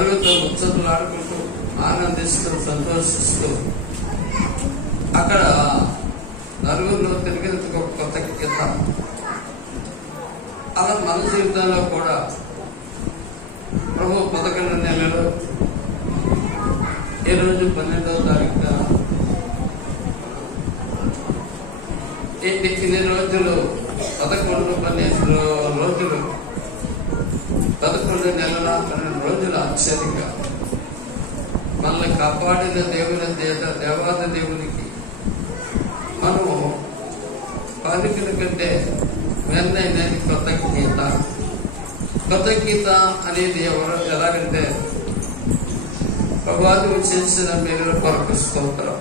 నలుగురితో ముచ్చట్లు ఆడుకుంటూ ఆనందిస్తూ సంతోషిస్తూ అక్కడ నలుగురిలో తిరిగేందుకు ఒక కొత్త గీత. అలా మన జీవితంలో కూడా ప్రభు 11 నెలలు ఈ రోజు 12వ తారీఖున ఇన్ని రోజులు 11-12 రోజులు 11 నెలల 12 రోజులు ఆశ్చర్యంగా మనల్ని కాపాడిన దేవాది దేవునికి మనము పాలికల కంటే వెన్నైనది కొత్త గీత. కొత్త గీత అనేది ఎలాగంటే ప్రభావం చేసిన మేలు కొరకు స్తోత్రం,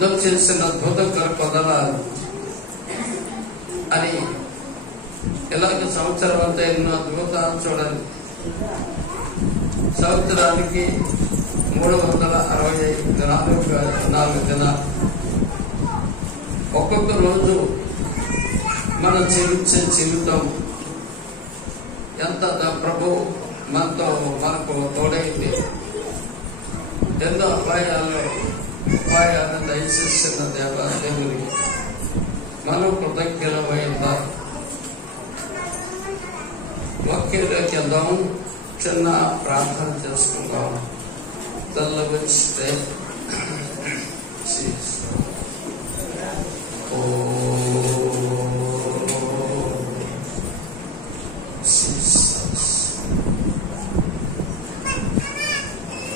నువ్వు చేసిన అద్భుతం కొరకు వదలాలి అని. ఇలాగ సంవత్సరం అంతా ఎన్నో అద్భుతాలు చూడండి. సంవత్సరానికి 364 దినాలు. ఒక్కొక్క రోజు మనం జీవించే జీవితం ఎంత ప్రభు మనకు తోడైంది. ఎన్నో ఉపాయాలను దయచేసిన దేవునికి మనం కృతజ్ఞమైందా. వాక్యంలోకి వెళ్దాం, చిన్న ప్రార్థన చేసుకుందాం. తెల్లవచ్చితే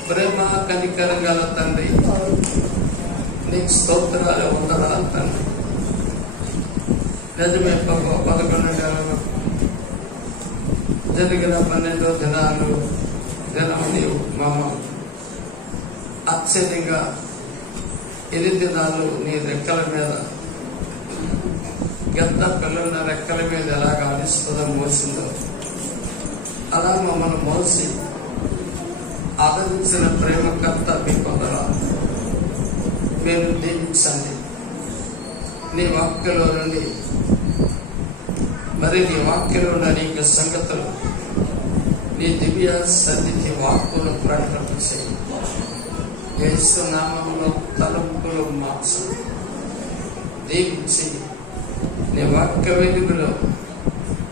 ప్రేమ కనికరం గల తండ్రి, నీకు స్తోత్రాలు వందనాలు తండ్రి. నిజమే 11 నెలలు జరిగిన 12 దినం నీవు మామ ఆశ్చర్యంగా 8 దినాలు నీ రెక్కల మీద గద్ద పిల్లల రెక్కల మీద ఎలాగ ఆడిస్తుందో మోసిందో అలా మమ్మల్ని మోసి ఆదరించిన ప్రేమకర్త మీ పొందరాలు. మీరు దీవించండి. నీ వాక్యలో నుండి మరి నీ వాక్యలో ఉన్న అనేక సంగతులు నీ దివ్య సన్నిధి వాక్కులు ప్రకటన చేయి. యేసు నామములో తలంపులు మార్చు దీవించి నీ వాక్య వెలుగులో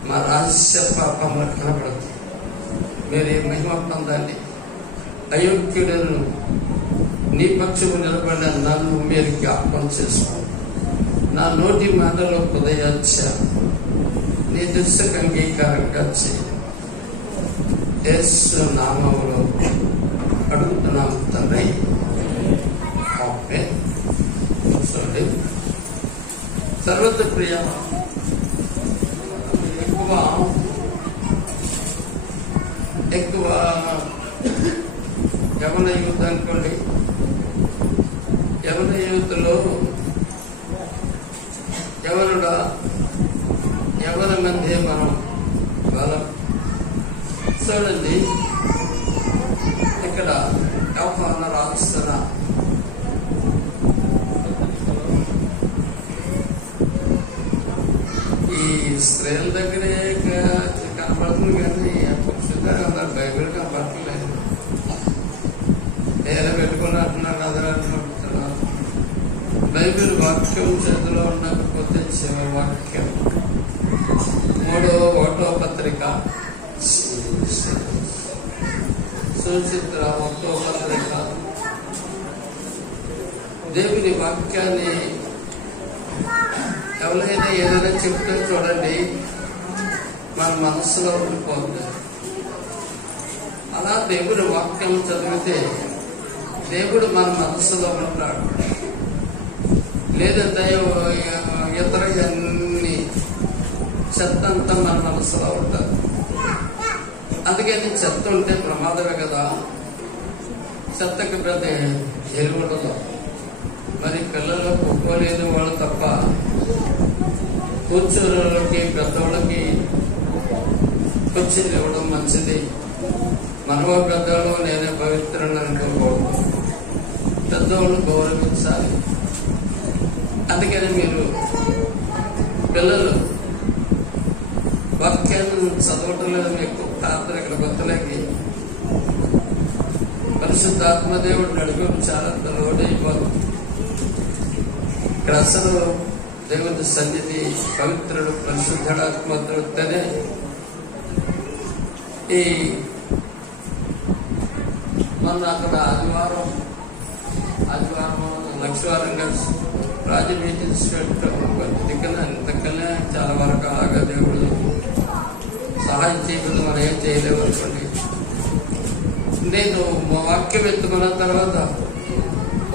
మా రహస్య పాపములు కనబడదు. మీరు మహిమ పొందండి. అయోగ్యులను నీ పక్షము నిలబడిన నన్ను మీరు జ్ఞాపకం చేసుకోండి. నా నోటి మాటలో హృదయాచ నీ దృష్టికి అంగీకారంగా చేయి. యేసు నామములో అడుగుతున్నాం తండ్రి. సర్వత ప్రియ ఎక్కువ యవన యూత్ అనుకోండి. యవన యూత్లో ఎవరి మధ్య మనం బలం చూడండి. ఇక్కడ యోహాను రాస్తున్న ఈ స్త్రీల దగ్గరే కనపడుతుంది కానీ పురుషుగా బైబిల్ కనపడట్లేదు. ఏదో పెట్టుకున్నట్టున్నారు కదా అనుకుంటున్నారు. బైబిల్ వాక్యం చేతిలో ఉండకపోతే చివరి వాక్యం 3వ పత్రిక సుచిత్ర 1వ పత్రిక దేవుని వాక్యాన్ని ఎవరైనా ఏదైనా చెప్తే చూడండి మన మనస్సులో ఉండిపోతుంది. అలా దేవుడి వాక్యం చదివితే దేవుడు మన మనస్సులో ఉంటాడు. లేదంటే ఇతర అన్ని చెత్త అంతా మన మనస్సులో ఉంటుంది. అందుకని చెత్త ఉంటే ప్రమాదమే కదా. చెత్తకి పెద్ద ఎలుగుండదు. మరి పిల్లలు ఒప్పుకోలేని వాళ్ళు తప్ప కూర్చోళ్ళకి పెద్దవాళ్ళకి కూర్చొని ఇవ్వడం మంచిది. మనవో పెద్దవాళ్ళు నేనే పవిత్రులను అనుకోకూడదు. పెద్దవాళ్ళు గౌరవించాలి. అందుకని మీరు పిల్లలు వాక్యాన్ని చదవటం లేదు. ఎక్కువ ప్రార్థన ఇక్కడ కొత్తలకి పరిశుద్ధాత్మదేవుడు నడిపించాలంత లోడైపోతుంది. ఇక్కడ అసలు దేవుడి సన్నిధి పవిత్రుడు పరిశుద్ధాత్మతోనే ఈ మన అక్కడ ఆదివారం లక్షవారంగా రాజమీటి దిక్కనే చాలా వరకు అలాగా దేవుడు సహాయం చేయకుండా మనం ఏం చేయలేము అనుకోండి. నేను మా వాక్యం ఎత్తుకున్న తర్వాత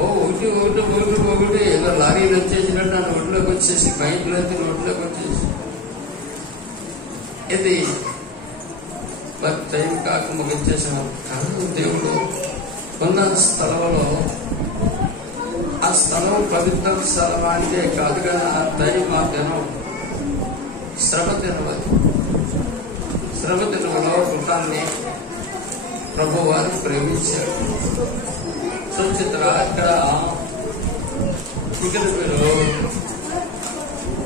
ఒకటి ఏదో లారీలు వచ్చేసినట్టు నా నోట్లోకి వచ్చేసి బయటలోకి నోట్లోకి వచ్చేసి ఇది మరి టైం కాక ముగించేసిన కాదు. దేవుడు ఉన్న స్థలంలో ఆ స్థలం పవిత్ర స్థలం అంటే కాదు కానీ ఆ టైం ఆ దినం శ్రమ దినంలో కృతాన్ని ప్రభు వారు ప్రేమించారు. చూచిత్రా ఇక్కడ మీరు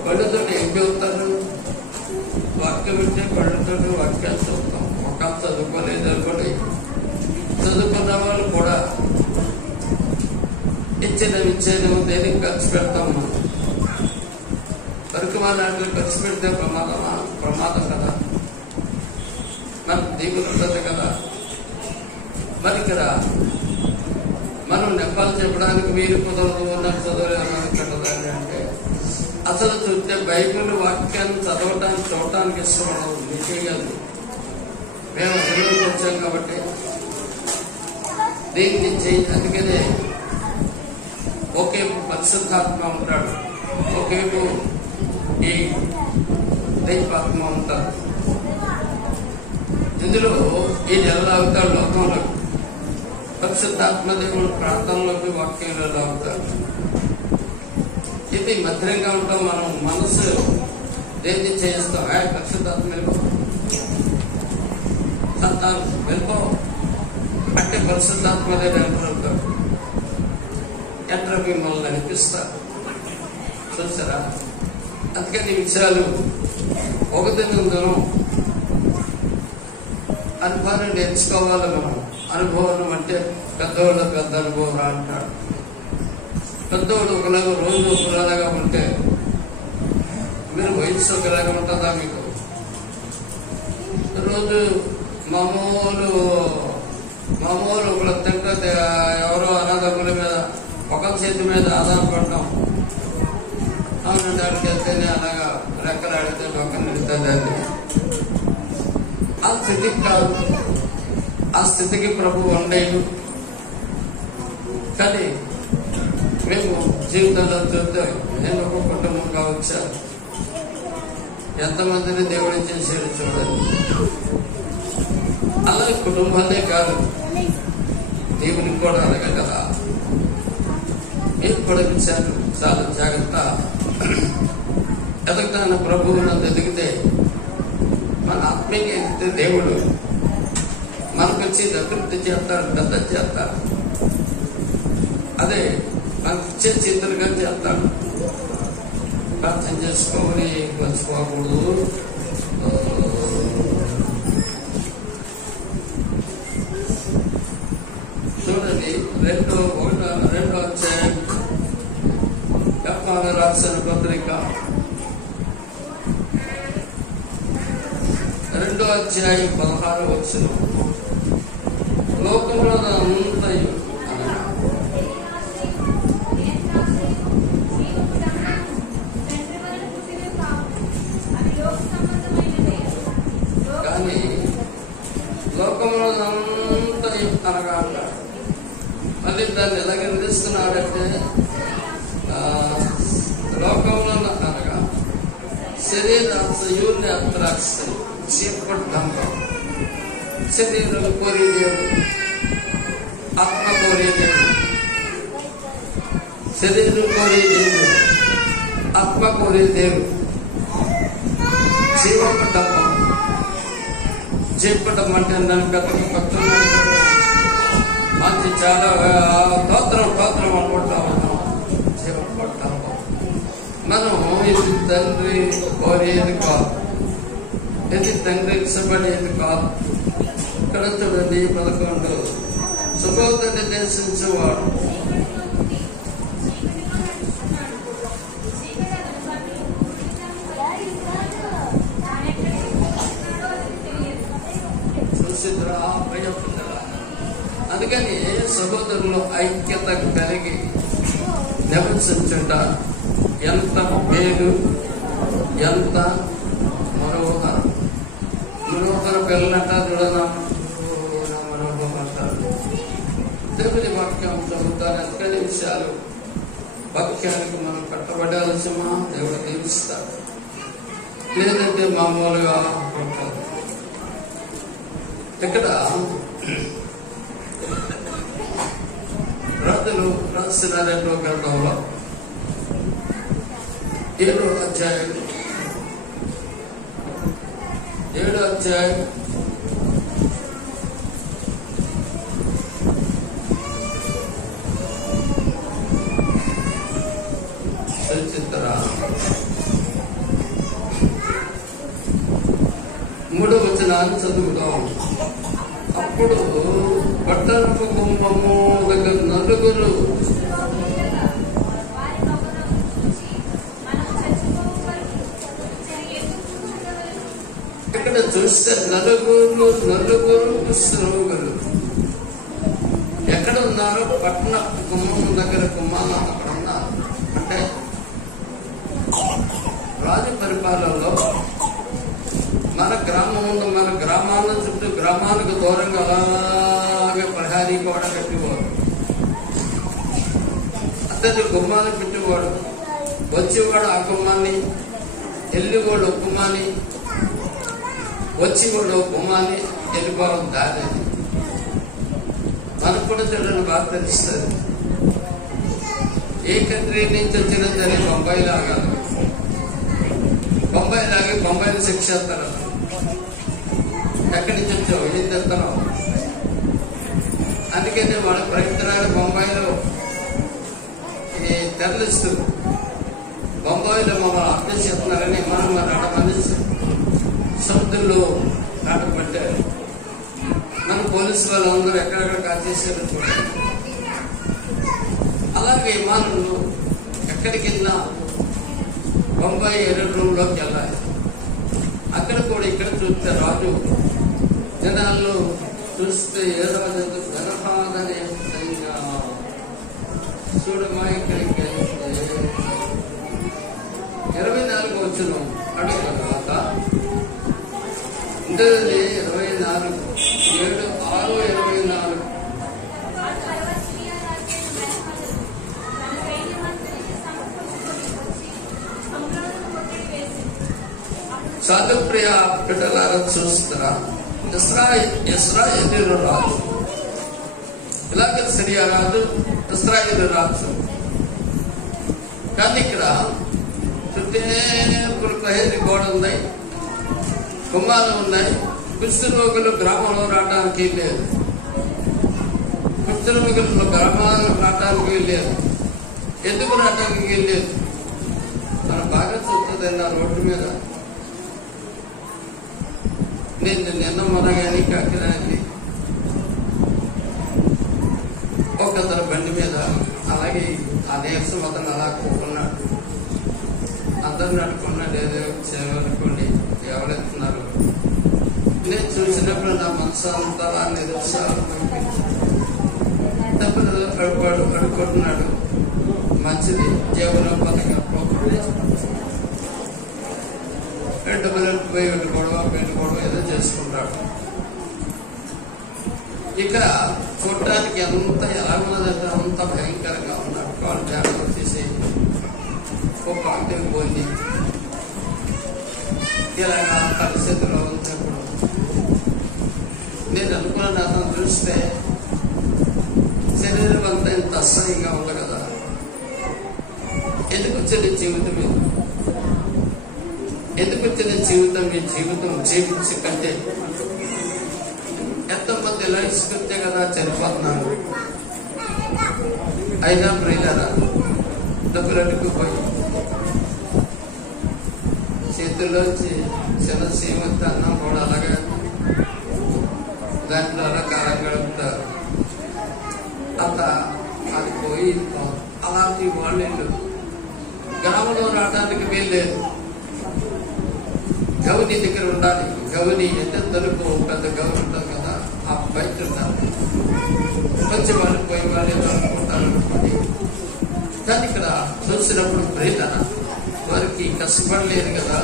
కళ్ళతో ఏం చెబుతారు? వాక్యం వింటే కళ్ళతో వాక్యాలు చదువుతాం. ఒక చదువుకోలేదు అనుకోండి, చదువుకున్న వాళ్ళు కూడా ఇచ్చేదేమో దేనికి ఖర్చు పెడతాం. మనం వరకు మన దాంట్లో ఖర్చు పెడితే ప్రమాదం కదా, మనకు దీవులు ఉంటుంది కదా. మరి ఇక్కడ మనం నెప్పాలు చెప్పడానికి వీలు కుదరదు, నాకు చదవలేదని అంటే అసలు చూస్తే బైబిల్ వాక్యాన్ని చదవటానికి చూడటానికి ఇష్టపడదు. నిజంగా మేము తెలుగుకి వచ్చాం కాబట్టి దీన్ని చేయి. అందుకనే ఒకేపు పరిశుద్ధాత్మ ఉంటాడు, ఒకేపు ఈ దైవాత్మ ఉంటారు. ఇందులో ఈ నెలలో అవుతాడు లోకంలో పరిశుద్ధాత్మ దేవుడు ప్రాంతంలోకి వాక్యంలో అవుతారు. ఇది మధ్యంగా ఉంటాం. మనం మనసు దేన్ని చేస్తాం? పరిశుద్ధాత్మ వెళ్ళిపో అంటే పరిశుద్ధాత్మదే వెళ్తాడు. ఎట్లా మిమ్మల్ని అనిపిస్తారు చూసారా? అందుకని విషయాలు ఒకటి ముందును అనుభవాన్ని నేర్చుకోవాలి. మనం అనుభవం అంటే పెద్దవాళ్ళు పెద్ద అనుభవం అంటాడు. పెద్దవాడు ఒకలాగా రోజు ఒకలాగా ఉంటే మీరు వయసు ఒకలాగా ఉంటుందా? మీకు రోజు మామూలు ఒకళ్ళు తింటే ఎవరో అనాథకుల మీద ఒకరి చేతి మీద ఆధారపడటం. అవునండి, అక్కడికి వెళ్తేనే అలాగా రెక్కలాడితే ఒకరిని నిలుతుందండి. ఆ స్థితికి కాదు, ఆ స్థితికి ప్రభు ఉండేది. కానీ మేము జీవితంలో చూస్తే నేను ఒక కుటుంబంగా వచ్చాను. ఎంతమందిని దేవుడు చేసేది చూడండి. అలాగే కుటుంబాలే కాదు, దేవునికి కూడా అలాగే కదా. మీకు కూడా ఇచ్చాను. చాలా జాగ్రత్త ఎదగతాన ప్రభువు నన్ను ఎదిగితే మన ఆత్మీయ ఎదిగితే దేవుడు మనకు వచ్చి అభివృద్ధి చేస్తాడు, పెద్ద చేస్తాడు. అదే మనకు ఇచ్చే చింతలుగా చేస్తాడు. ప్రార్థన చేసుకోమని మర్చిపోకూడదు. చూడండి, రెండో అధ్యాయం యోహాను రాసిన పత్రిక 2వ అధ్యాయం 16వ వచనం. లోకంలో అంతయు కానీ లోకంలో అంతయు అనగా అన్నాడు. మళ్ళీ దాన్ని ఎలా నిర్దిస్తున్నాడంటే లోకంలో అనగా శరీరాశయుని అత్రాక్షలు చేపట్టంతో శరీరం కోరేదేవుడు, ఆత్మ కోరేదేవుడు, శరీరం కోరేదేవుడు, ఆత్మ కోరేదేవుడు, చేపట్టం అంటే నన్ను గతకు భక్తులు మంచి చాలా తోత్రం అనుకుంటా ఉన్నాం. చేపట్టాము మనం ఇది తండ్రి కోరేది కాదు, ఇది తండ్రి ఇష్టపడేది కాదు. ఇక్కడ చూడండి 11 సుబోధని దర్శించేవాడు చూసిద్రా భయపడ్డా. అందుకని సహోదరులు ఐక్యత కలిగి నివసించుట ఎంత మేలు, ఎంత మనోహరం. మనోహర పిల్లలంటారు చూడనా, మనోహరం అంటారు. దేవుని వాక్యం చదువుతారు. అందుకని విషయాలు వాక్యానికి మనం కట్టబడాల్సిమా దేవుడు దీవిస్తారు, లేదంటే మామూలుగా ఉంటారు. ఇక్కడ రాజులు రాసిన 2వ గ్రంథంలో 7వ అధ్యాయం 3వ వచనాన్ని చదువుదాం. అప్పుడు పట్టణపు గుమ్మము దగ్గర నలుగురు ఇక్కడ చూస్తే నలుగురు శ్రోగులు ఎక్కడ ఉన్నారు? పట్టణ గుమ్మం దగ్గర గుమ్మాలు అక్కడ ఉన్నారు. అంటే రాజు పరిపాలనలో మన గ్రామం ఉంది. మన గ్రామాల చుట్టూ గ్రామాలకు దూరంగా అలాగే ప్రహారీ కూడా కట్టేవాడు. అతని గుమ్మాన్ని పెట్టేవాడు. వచ్చేవాడు ఆ గుమ్మాన్ని, వెళ్ళివాడు ఒక గుమ్మాన్ని, వచ్చేవాడు ఒక గుమ్మాన్ని, వెళ్ళిపోవడం దాని. మనకు కూడా చూడండి బాగా తెలుస్తుంది. ఏ కంట్రీ నుంచి వచ్చినా సరే బొంబాయి లాగాలి, బొంబాయి లాగే బొంబాయిని శిక్షేస్తారు. ఎక్కడి నుంచి వచ్చావు, ఏం తెస్తావు? అందుకని వాళ్ళ ప్రయత్నాలు బొంబాయిలో తెరలిస్తూ బొంబాయిలో మమ్మల్ని అర్థం చేస్తున్నారని మనం మంది సముద్రంలో నాటపట్టారు. మన పోలీసు వాళ్ళందరూ ఎక్కడెక్కడ కాచేసారు చూడండి. అలాగే విమానంలో ఎక్కడికి వెళ్ళినా బొంబాయి ఎయిర్ రూమ్లోకి వెళ్ళాలి. అక్కడ కూడా ఇక్కడ చూస్తే రాజు జనాల్లో చూస్తే ఏ రాజు ధనపాదనే చూడమా. ఇక్కడికి 24 వచ్చిన అడుగు తర్వాత 24 7 6 24 సాధుప్రియ బిడ్డలారా చూస్తారా? ఇశ్రాయేలు రాజు, ఇలాగే సిరియా రాజు, ఇశ్రాయేలు రాజు. కానీ ఇక్కడ చుట్టేపుడు ప్రహరీ గోడ ఉన్నాయి, గుమ్మాలు ఉన్నాయి. కుష్ఠరోగులు గ్రామంలో రావడానికి లేదు, కుష్ఠరోగులు గ్రామాలు రావడానికి లేదు. ఎందుకు రావడానికి లేదు? మనం బాగా చూస్తుంది నా రోడ్డు మీద. నేను నిన్న మొదగాని కాకినాకి ఒకతను బండి మీద అలాగే ఆ నీరసం అతను అలా కూకున్నాడు. అందరు నడుకున్నాడు. ఏదో చేయనుకోండి ఎవరెత్తున్నారు. నేను చూసినప్పుడు నా మనసు అంతా నిరుత్సాహం డబ్బులు అడుక్కుంటున్నాడు. మంచిది, జీవనోపాధిగా డబ్బులు పోయి పెట్టుకోవడం ఏదో చేసుకుంటాడు. ఇక్కడ చూడటానికి ఎంత ఎలా ఉన్నదంటే అంత భయంకరంగా ఉన్నాడు. కాళ్ళు జాగ్రత్త తీసి ఒక పార్టీకి పోయి ఇలాగా పరిస్థితిలో ఉన్నప్పుడు నేను అనుకున్నాను, అతను చూస్తే శరీరం అంతా ఇంత అసహ్యంగా ఉంది కదా. ఎందుకు వచ్చిన జీవితం ఇది? ఎందుకు వచ్చిన జీవితం? ఈ జీవితం జీవించి కంటే ఎంతమంది ఇలా ఇసుకొచ్చే కదా చనిపోతున్నాను. అయినా ప్రియులారా, డబ్బులు అడుక్కుపోయి చేతుల్లోంచి చిన్న సీమంత అన్నం కూడా అలాగే దాంట్లో అలా కాలం గడుపుతారు. అది పోయి అలాంటి వాళ్ళు గ్రామంలో రావడానికి వీల్లేదు. గౌని దగ్గర ఉండాలి. గౌని ఎంత తలుపు పెద్ద గౌని ఉంటుంది కదా, ఆ బయట ఉండాలి. వచ్చే వాళ్ళు పోయే వాళ్ళు అనుకుంటారు అనుకోండి. కానీ ఇక్కడ చూసినప్పుడు ప్రేరణ వారికి కష్టపడలేదు కదా,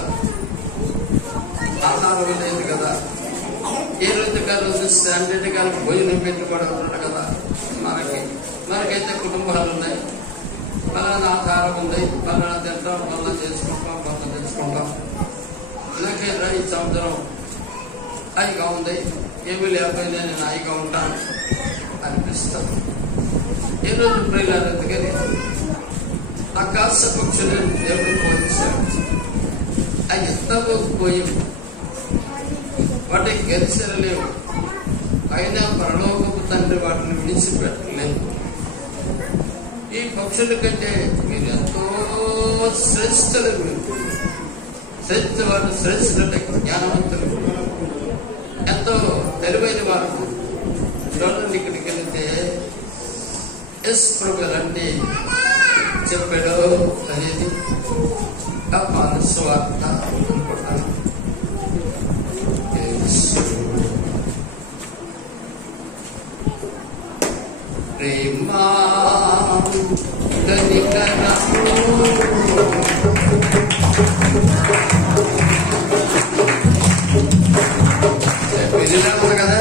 ఆహారం లేదు కదా, ఏ రోజుగా రోజు స్టాండర్డ్ గా భోజనం పెట్టుబడి ఉన్నాడు కదా. మనకైతే కుటుంబాలు ఉన్నాయి, పలానా ఆహారం ఉంది, పలానా తింటాం, పలానా చేసుకుంటాం, పలానా తెచ్చుకుంటాం. ఇలాగే ఈ సంవత్సరం హాయిగా ఉంది, ఏమీ లేకపోయినా నేను హాయిగా ఉంటాను అనిపిస్తాను. ఏ రోజు ప్రియులారు ఎందుకని ఆకాశ పక్షులను దేవుడు పోషించాడు. అవి ఎంతవరకు పోయి వాటికి గెలిచలేవు, అయినా పరలోకపు తండ్రి వాటిని విడిచిపెట్టలేదు. ఈ పక్షుల కంటే మీరు ఎంతో శ్రేష్ఠులు, వారు శ్రేష్ఠులంటే జ్ఞానవంతులు, ఎంతో తెలివైన వారు. చూడండి, ఇక్కడికి వెళితే ఎస్ ప్రభు ఎలాంటి చెప్పాడు అనేది స్వార్థ అనుకుంటాను. ప్రేమా మీరేలా ఉంది కదా,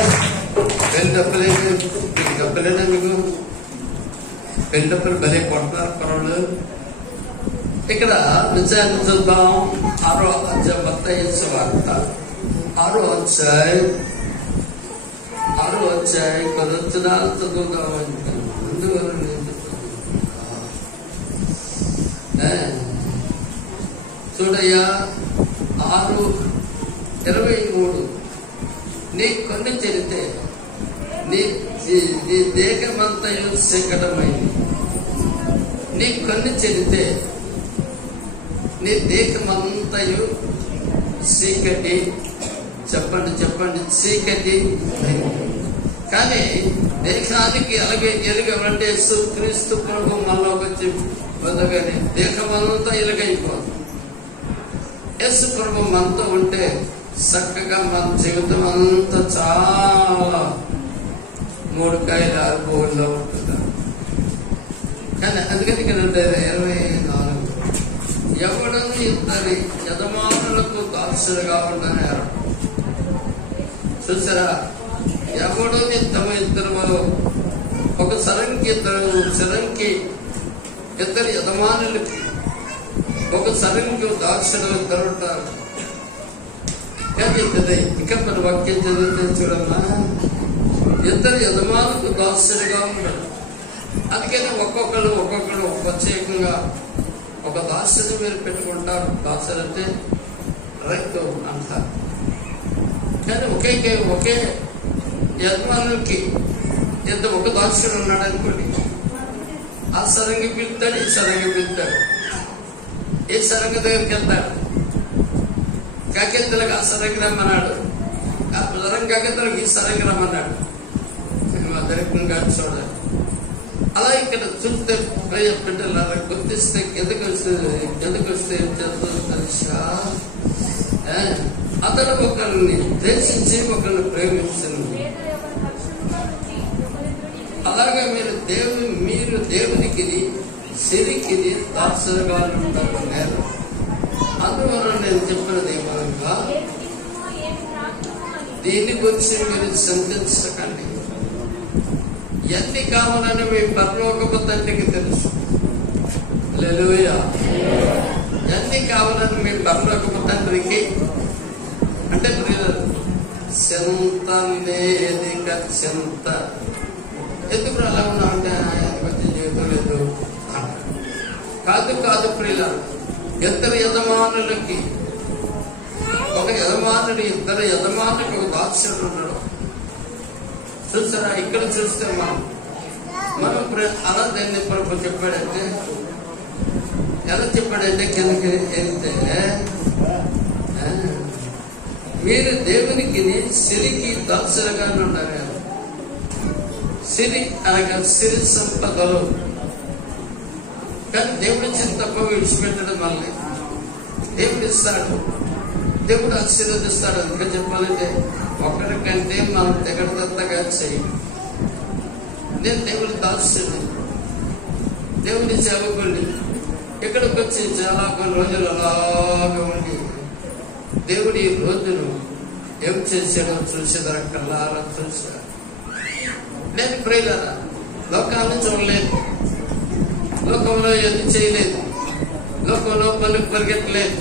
పెళ్లి డబ్బులేదు, మీకు డబ్బులేదా? మీకు పెళ్లి డబ్బులు భలే కొట్టారు పర్వాలు. ఇక్కడ నిజాన్ని చూద్దాం. 6వ అధ్యాయం మత్తయి సువార్త 6వ అధ్యాయం 10 వచనాలు చదువుదామని. అందువల్ల చూడయ్యా 6:23 నీ కొన్ని చెరితే నీ దేహమంతయు శకటమైంది. నీ కొన్ని చెరితే నీ దేహమంతయు చీకటి. చెప్పండి చీకటి. కానీ దేశానికి అలాగే ఎలుగంటే క్రీస్తు ప్రభు మనలో వచ్చి వదగని దేహమంతా ఎలుగైపోదు. యేసు ప్రభు మనతో ఉంటే చక్కగా మన జీవితం అంతా చాలా 3 కాయలు 6 పువ్వుల్లో ఉంటుంది. కానీ అందుకని ఇక్కడ 24 ఎవడను ఇద్దరి యజమానులకు దాసులుగా ఉండనేరు. చూసారా, ఎవడని తమ ఇద్దరు ఒక సరంకి ఇద్దరు యజమానులకి, ఒక సరంకి దాసులు ఇద్దరు ఉంటారు. కానీ ఇంకా మన వాక్యం చదివితే చూడమ్మా, ఇద్దరు యజమానులకు దాసులుగా ఉండరు. అందుకని ఒక్కొక్కరు ప్రత్యేకంగా ఒక దాసుని మీరు పెట్టుకుంటారు. దాసులు అంటే రైతు అంటారు. కానీ ఒకే యజమానులకి ఒక దాసుడు ఉన్నాడు అనుకోండి, ఆ సరంగి పిలుతాడు, ఈ సరంగి పిలుతాడు. ఈ సరంగి దగ్గరికి వెళ్తాడు, కాకెత్తలకు ఆ సరంగి రమ్మన్నాడు, ఆ సరంగి కాకెత్తలకు ఈ సరంగి రమ్మన్నాడు. దరిద్రంగా చూడాలి. అలా ఇక్కడ చూస్తే బిడ్డలు అలా గుర్తిస్తే ఎందుకు వస్తే తెలుసా, అతను ఒకరిని ద్వేషించి ఒకరిని ప్రేమించండి. అలాగే మీరు దేవునికి సిరికి దాసులుగా ఉంటారు. నేను అందువల్ల నేను చెప్పినది ఏమనగా, దీని గురించి మీరు చింతించకండి. ఎన్ని కావాలని మీ పరలోకపు తండ్రికి తెలుసు. హల్లెలూయా. ఎన్ని కావాలని మీ పరలోకపు తండ్రికి అంటే చింత లేదిక చింత. ఎందుకు అలా ఉన్నా అంటే ఆయనకు వచ్చే జీవితం లేదు కాదు ప్రియులారు. ఇద్దరు యజమానులకి, ఒక యజమానుడు ఇద్దరు యజమానులకి ఒక దాసుడు ఉన్నాడు. చూసారా, ఇక్కడ చూస్తే మనం అలా దాన్ని ప్రభు చెప్పాడంటే ఎలా చెప్పాడంటే, కిందకి వెళ్తే మీరు దేవునికి సిరికి దాసులుగా ఉండాలి. సిరి అనగా సిరి సంపదలు. కానీ దేవుడు ఇచ్చిన తప్ప విడిచిపెట్టడం మనల్ని దేవుడు ఇస్తాడు, దేవుడు ఆశీర్వదిస్తాడు. అందుకే చెప్పాలంటే ఒకరికంటే మనం తెగడదత్తగా చేయి. నేను దేవుడు దాల్చింది, దేవుని సేవకుని ఇక్కడికి వచ్చి చాలా కొన్ని రోజులు అలాగే ఉండి దేవుడి ఈ రోజును ఏం చేశాడో చూసేదారా, కళ్ళారా చూసా. నేను ప్రియులారా లోకాన్ని చూడలేదు, లోకంలో ఎందుకు చేయలేదు, లోకంలో పనులు పరిగెట్టలేదు,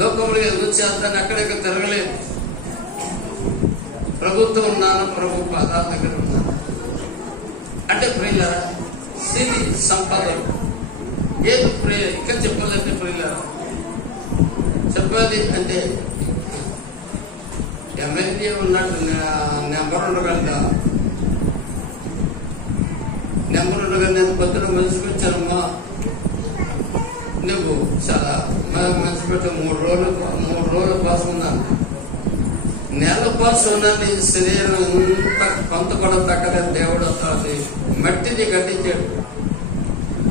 లోకంలో ఎందుకు చేద్దాన్ని అక్కడెక్కడ తిరగలేదు. ప్రభుత్వం ఉన్నాను, ప్రభు పాదాల దగ్గర ఉన్నాను. అంటే ప్రియులారా సిరి సంపదలు ఏది ప్రియ ఇక్కడ చెప్పాలంటే ప్రియులారా చెప్పాలి అంటే ఎమ్మెల్యే ఉన్నట్టు నెంబర్ ఉండగలగా నేను పొద్దున మనిషికి వచ్చానమ్మా, నువ్వు చాలా మంచి పెట్టు 3 రోజుల కోసం ఉన్నాను, నెల కోసం ఉన్నాను. నీ శరీరం ఎంత కొంత కూడా తగ్గలేదు. దేవుడు అది మట్టిని కట్టించాడు.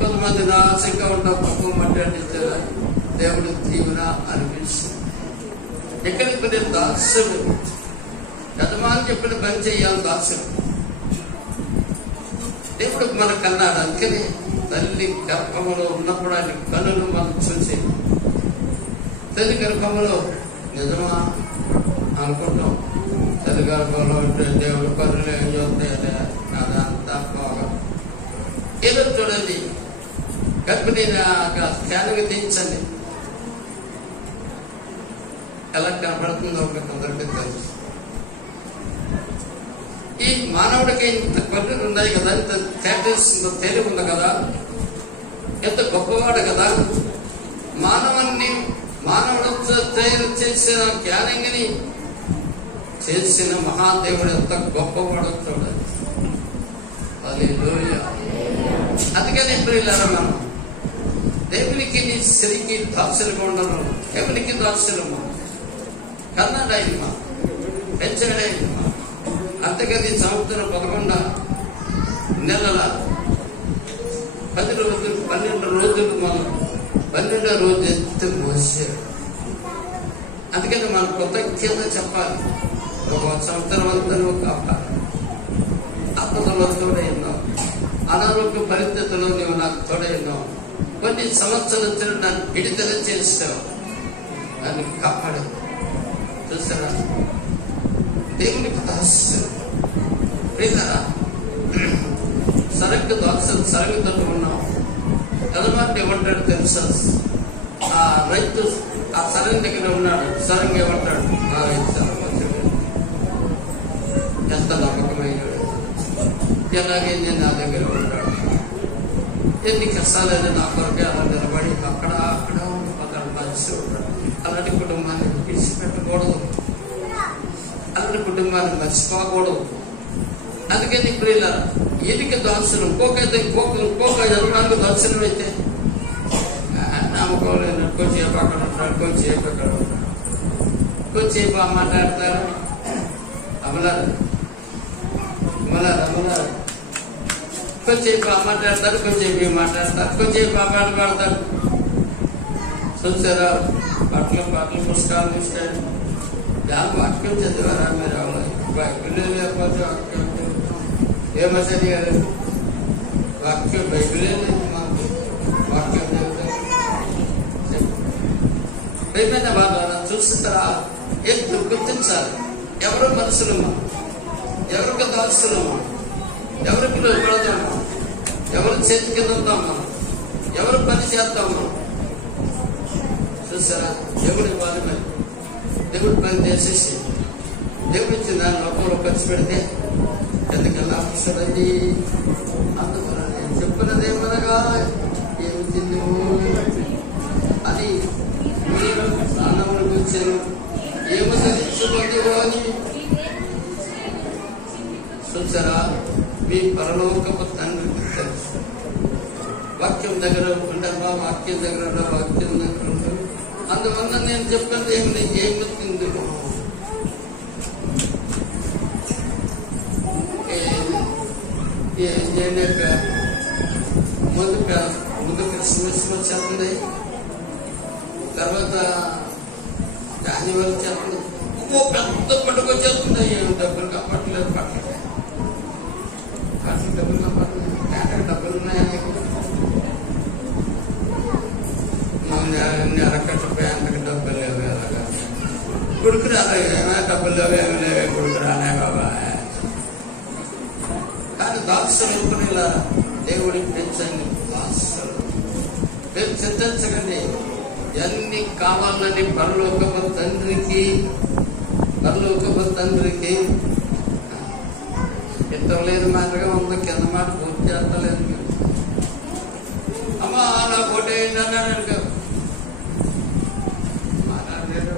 కొంతమంది ఆశంగా ఉంటాం, తక్కువ మట్టి అంటించారు. దేవుడు దీవెన అనిపిస్తుంది. ఎక్కడికి పోతే దాసుడు యజమాని చెప్పిన పని చెయ్యాలి. దాసుడు దేవుడు మన కన్నాడు. అందుకని తల్లి గర్భంలో ఉన్నప్పుడు ఆయన కన్నులు మనం చూసి తల్లి గర్భంలో నిజమా అనుకుంటాం. తల్లి గర్భంలో దేవుడు కన్నులు ఏం చూస్తాయనే అదంతా పోగా ఏదో చూడండి. గర్భిణి ధ్యానంగా దించండి, ఎలా కనపడుతుందో ఒక కొందరికి తెలుసు. ఈ మానవుడికి ఇంత కన్నులు ఉన్నాయి కదా, ఇంత తేటేస్తుందో తెలివి ఉంది కదా, ఎంత గొప్పవాడు కదా. మానవుడు తయారు చేసిన జ్ఞానంగిని చేసిన మహాదేవుడు ఎంత గొప్పవాడో చూడాలి. హల్లెలూయా. అందుకని ప్రియులారా మనం దేవునికి నీ సిరికి దాసులుగా ఉండను. దేవునికి దాసులము కన్నాడాయనమా, పెంచాడాయనమా. అంతేకాదు సంవత్సరం 11 నెలల 10 రోజులు 12 రోజులు మనం 12వ రోజు ఎత్తు మోసాడు. అందుకని మనం కృతజ్ఞత చెప్పాలి. ఒక సంవత్సరం అంతా నువ్వు కాపాలి. ఆపదలో తోడే ఉన్నావు, అనారోగ్య పరిస్థితుల్లో నువ్వు నాకు తోడే ఉన్నావు. కొన్ని సంవత్సరాలు నన్ను విడుదల చేస్తావు, నన్ను కాపాడు. చూసారా దేవునికి దాసుడు. సరగ్గు దాసులు సరగ్గుతో ఉన్నాం. యజమాని ఏమంటాడు తెలుసా? ఆ రైతు ఆ సరంగ దగ్గర ఉన్నాడు. సరంగ ఏమంటాడు? ఆ రైతు సరంగ ఎంత నమ్మకమైనాడు, ఎలాగైంది నా దగ్గర ఉంటాడు. ఎన్ని కష్టాలైనా నా కొరకే అలా నిలబడి అక్కడ మంచి ఉంటాడు. అలాంటి కుటుంబాన్ని విడిచిపెట్టకూడదు, అలాంటి కుటుంబాన్ని మర్చిపోకూడదు. అందుకని ఇప్పుడు ఇలా ఈయనకి దాసులు ఇంకొక యజమానికి దాసులు అయితే నమ్మకం కొంచెంసేపు అక్కడ ఉంటాడు, కొంచెంసేపు అక్కడ ఉంటాడు, కొంచెంసేపు మాట్లాడతారు. అమలారు కొంచెంసేపు మాట్లాడతారు, కొంచెంసేపు మాట్లాడతారు, కొంచెంసేపు మాట్లాడతారు. చూసారా పాటలు పుస్తకాలు చూస్తాడు. దాని వాక్యం చదివారా మీరు? బైబిల్ లేకపోతే వాక్యం ఏమో చదివారు? వాక్యం బైబిలే లేదు మాకు. వాక్యం ఏమైనా వాళ్ళు చూస్తారా? ఏం గుర్తించాలి? ఎవరు మనుషులమ్మా, ఎవరికి దాసులమ్మా, ఎవరికి పడతామా, ఎవరు చేతి కింద ఉందామా, ఎవరు పని చేద్దామా? చూసారా దేవుడి వాళ్ళ దేవుడి పని చేసేసి దేవుడి ఇచ్చిన దాన్ని లోకంలో ఖర్చు పెడితే ఎందుకన్నా చూడండి. అందువల్ల నేను చెప్పినదేమనగా ఏమి తింది అది మీరు స్నానములకు వచ్చాను, ఏమో తెలుసుకోండి అని. చూసారా మీ పరలోకపు తండ్రికి తెలుసు. వాక్యం దగ్గర ఉంటారా? వాక్యం దగ్గర వాక్యం దగ్గర ఉంటారు. అందువల్ల నేను చెప్పినది ఏమి తింది ముందు క్రిస్మస్ వచ్చేస్తుంది, తర్వాత జాన్యువరి వచ్చేస్తుంది, పెద్ద పండుగ వచ్చేస్తుంది. డబ్బులు కాపాడలేదు, పట్టలేదు డబ్బులు కాపాడలేదు. డబ్బులు ఉన్నాయా అరకట్ట ప్యాంట్కి డబ్బులు లేవు, అలాగా కొడుకు రాలే, ఏమైనా డబ్బులు లేవు, ఏమి లేవే కొడుకు రాలే బాబా. కానీ దాక్షలు ఇలా దేవుడికి పెంచండి, దాక్షలు పెంచండి. ఎన్ని కావాలని పరలోకపు తండ్రికి ఇష్టం లేదు మాటగా ఉంది, కింద మాట పూర్తి చేస్తలేదు. అమ్మా నా ఫోటో ఏంటి అన్నాడు, మాట్లాడలేదు.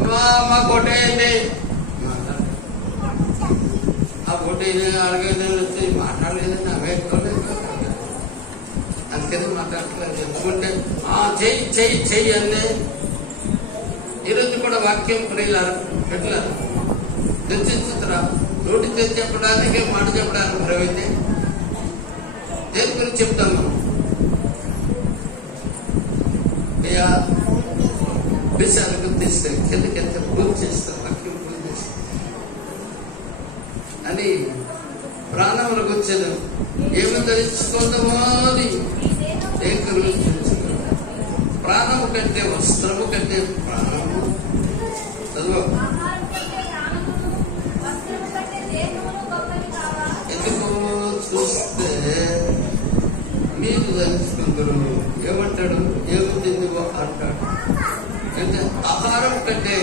అమ్మా మా ఫోటో ఏంటి, ఆ ఫోటో అడిగేది వచ్చి మాట్లాడలేదండి, అవే అందుకని మాట్లాడలేదు. ఎందుకంటే చెయ్యి అన్నీ ఈరోజు కూడా వాక్యం ప్రియులారా పెట్టలేరు, చర్చించుతురా నోటి చేసి చెప్పడానికి మాట చెప్పడానికి ప్రవైతే దేని గురించి చెప్తాను. అయ్యా విషయాలు గుర్తిస్తే కిందకెంత పూర్తి చేస్తాం, వాక్యం పూర్తి చేస్తాం అని ప్రాణములకు వచ్చాను. ఏమి ధరించుకుందామో అది ప్రాణము కంటే వస్త్రము కంటే ప్రాణము చదువు. ఎందుకు చూస్తే మీరు ధరించుకుందరు ఏమంటాడు, ఏమి తిందివో అంటాడు. అంటే ఆహారం కంటే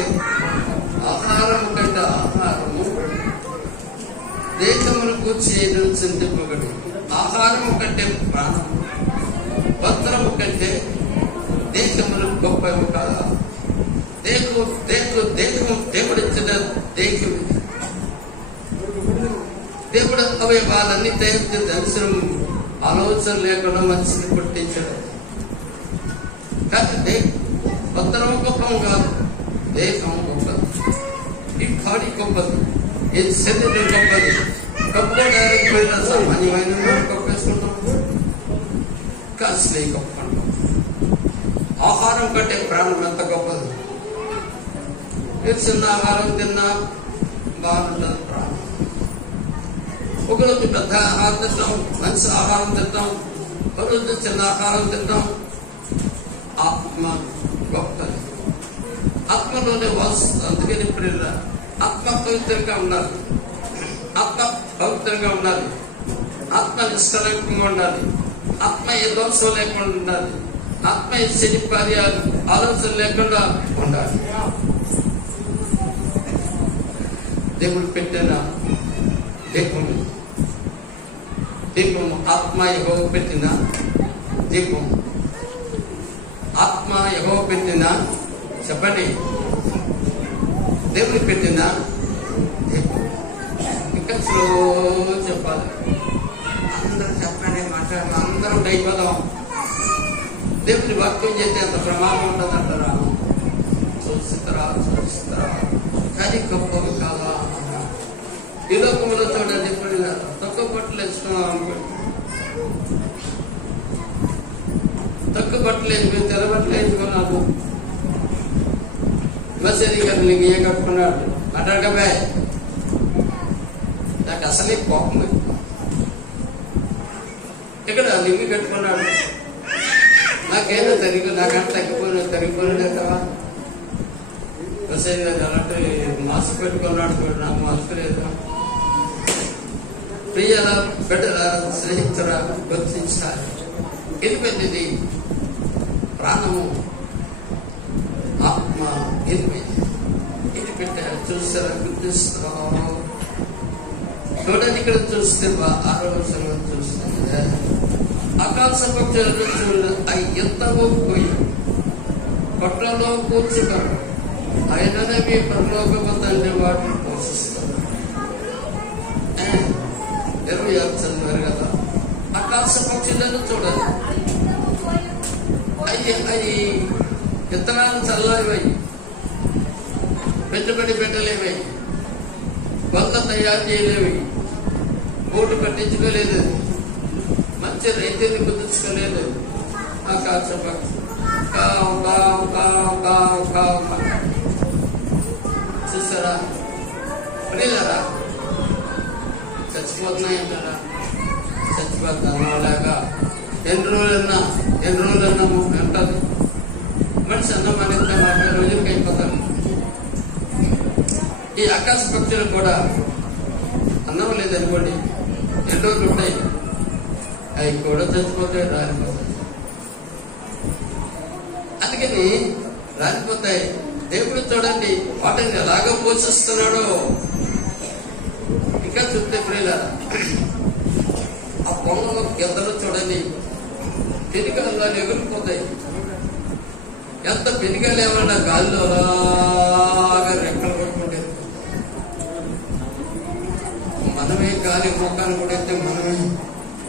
ఆహారము దేశమును కూర్చి చింతింపబడి, ఆహారము కంటే ప్రాణము, వస్త్రము కంటే దేశములు గొప్పవి కాదా. దేవుడిచ్చిన దేశం, దేవుడు అవయవాలన్నీ తయారు దర్శనం ఆలోచన లేకుండా మనిషిని పుట్టించాడు. కానీ వస్త్రము గొప్పం కాదు, దేశం గొప్పది, ఈ బాడీ గొప్పది, ఈ శరీరం గొప్పది. కప్పుకోవడానికి పోయిన సామాన్యమైన కప్పేసుకుంటాం, కాస్ట్లీ గొప్ప. ఆహారం కంటే ప్రాణం ఎంత గొప్పది. మీరు చిన్న ఆహారం తిన్నా బాగుంటుంది ప్రాణం. ఒకరోజు పెద్ద ఆహారం తింటాం, మంచి ఆహారం తింటాం, ఒకరోజు చిన్న ఆహారం తింటాం. ఆత్మ గొప్పది, ఆత్మలోనే వస్తుంది. అందుకని ఇప్పుడు ఆత్మ పవిత్రంగా ఉండాలి, ఆత్మ పవిత్రంగా ఉండాలి, ఆత్మ నిష్కలంకంగా ఉండాలి, ఆత్మ ఏ దోషం లేకుండా ఉండాలి, ఆత్మ ఏ శని కార్యాలు ఆలోచన లేకుండా ఉండాలి. దేవుడు పెట్టిన దీపము ఆత్మ యెహోవా పెట్టిన దీపం, ఆత్మ యెహోవా పెట్టిన చెప్పండి దేవుడు పెట్టిన దీపం. ఇంకా స్లో చెప్పాలి, అందరూ చెప్పండి, మాట్లాడాలి, అందరం అయిపోదాం. దేవుని వాక్యం చేస్తే అంత ప్రమాదం ఉంటుంది అంటారా? చూస్తారా కానీ గొప్పవి కాదా. ఈ లోకంలో చూడండి, తక్కువ బట్టలు వేసుకున్నాం అనుకోండి, తక్కువ బట్టలు వేసుకుని తెల్ల బట్టలు వేసుకున్నాడు, మసీది గారు నీకు ఏ కట్టుకున్నాడు మాట్లాడకపోయా. నాకు అసలే కోపం. ఇక్కడ లింగి కట్టుకున్నాడు, నాకేదో నాకంటే తగ్గిపోయినా కదా. మసీది గారు అలాంటి మాస్క్ పెట్టుకున్నాడు, నాకు మాస్క్ లేదు. ప్రియుల బిడ్డల స్నేహితుల గుర్తించాలి. ఇది పెద్దది, ప్రాణము ఆత్మ ఇది పెట్టారు. చూస్తారా, గుర్తిస్తారా? చూడండి, ఇక్కడ చూస్తే 6వ వచనం చూస్తే ఆకాశ పక్షులను చూడండి, అవి ఎంతవో పోయి కొట్లలో కూర్చున్నారు, ఆయననే మీ పరలోకపు తండ్రి వాటిని పోషిస్తారు. 26 చదివారు కదా. ఆకాశ పక్షులను చూడండి, అవి విత్తనాలు చల్లవై, పెట్టుబడి పెట్టలేవి, కొత్త తయారు చేయలేవి, కోటు కట్టించుకోలేదు, మంచి రైతుని కుదుర్చుకోలేదు. ఆకాశం కావు కావు కావు కావు కావు చూసారా? ప్రియులారా, చచ్చిపోతున్నాయంటారా? చచ్చిపోతాగా ఎన్ని రోజులన్నా ఉంటుంది. మనిషి అన్నం అనేది 40 రోజులకి అయిపోతారు. ఈ ఆకాశ పక్షులు కూడా అన్నం లేదనుకోండి, ఎన్ని రోజులు ఉంటాయి, అవి కూడా చచ్చిపోతాయి, రాలిపోతాయి. అందుకని రాలిపోతాయి. దేవుడు చూడండి వాటిని ఎలాగో పోషిస్తున్నాడో. ఇంకా చూస్తే ప్రియులారా, ఆ పొలంలో గిద్దలు చూడండి పెరిగాల్లో ఎగిరిపోతాయి. ఎంత పెరిగాలు ఏమన్నా గాలిలో అలాగా రెక్కలు పట్టుకుంటే, మనమే గాలి మోకాన్ని కూడా అయితే మనమే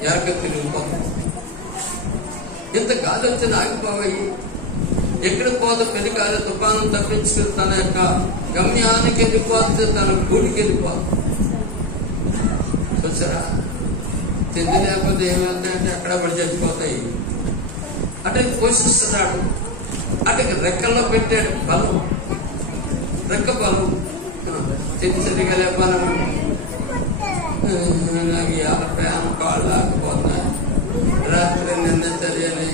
ఎరక తిరిగిపోతాం. ఇంత గాలి వచ్చిన ఆగిపోయి ఎక్కడ పోతే పెరిగాలి తుఫాను తప్పించుకుని తన యొక్క గమ్యానికి వెళ్ళిపోతే, తన గూడికి వెళ్ళిపోతుంది. చూసారా? తిండి లేకపోతే ఏమవుతాయంటే అక్కడ పడి చచ్చిపోతాయి. అంటే పోషిస్తున్నాడు. అంటే రెక్కల్లో పెట్టాడు బలం, రెక్క బలం. చిన్నగా లేపాను నాకు 50 కాళ్ళు లేకపోతున్నాయి, రాత్రి నిన్న తెలియని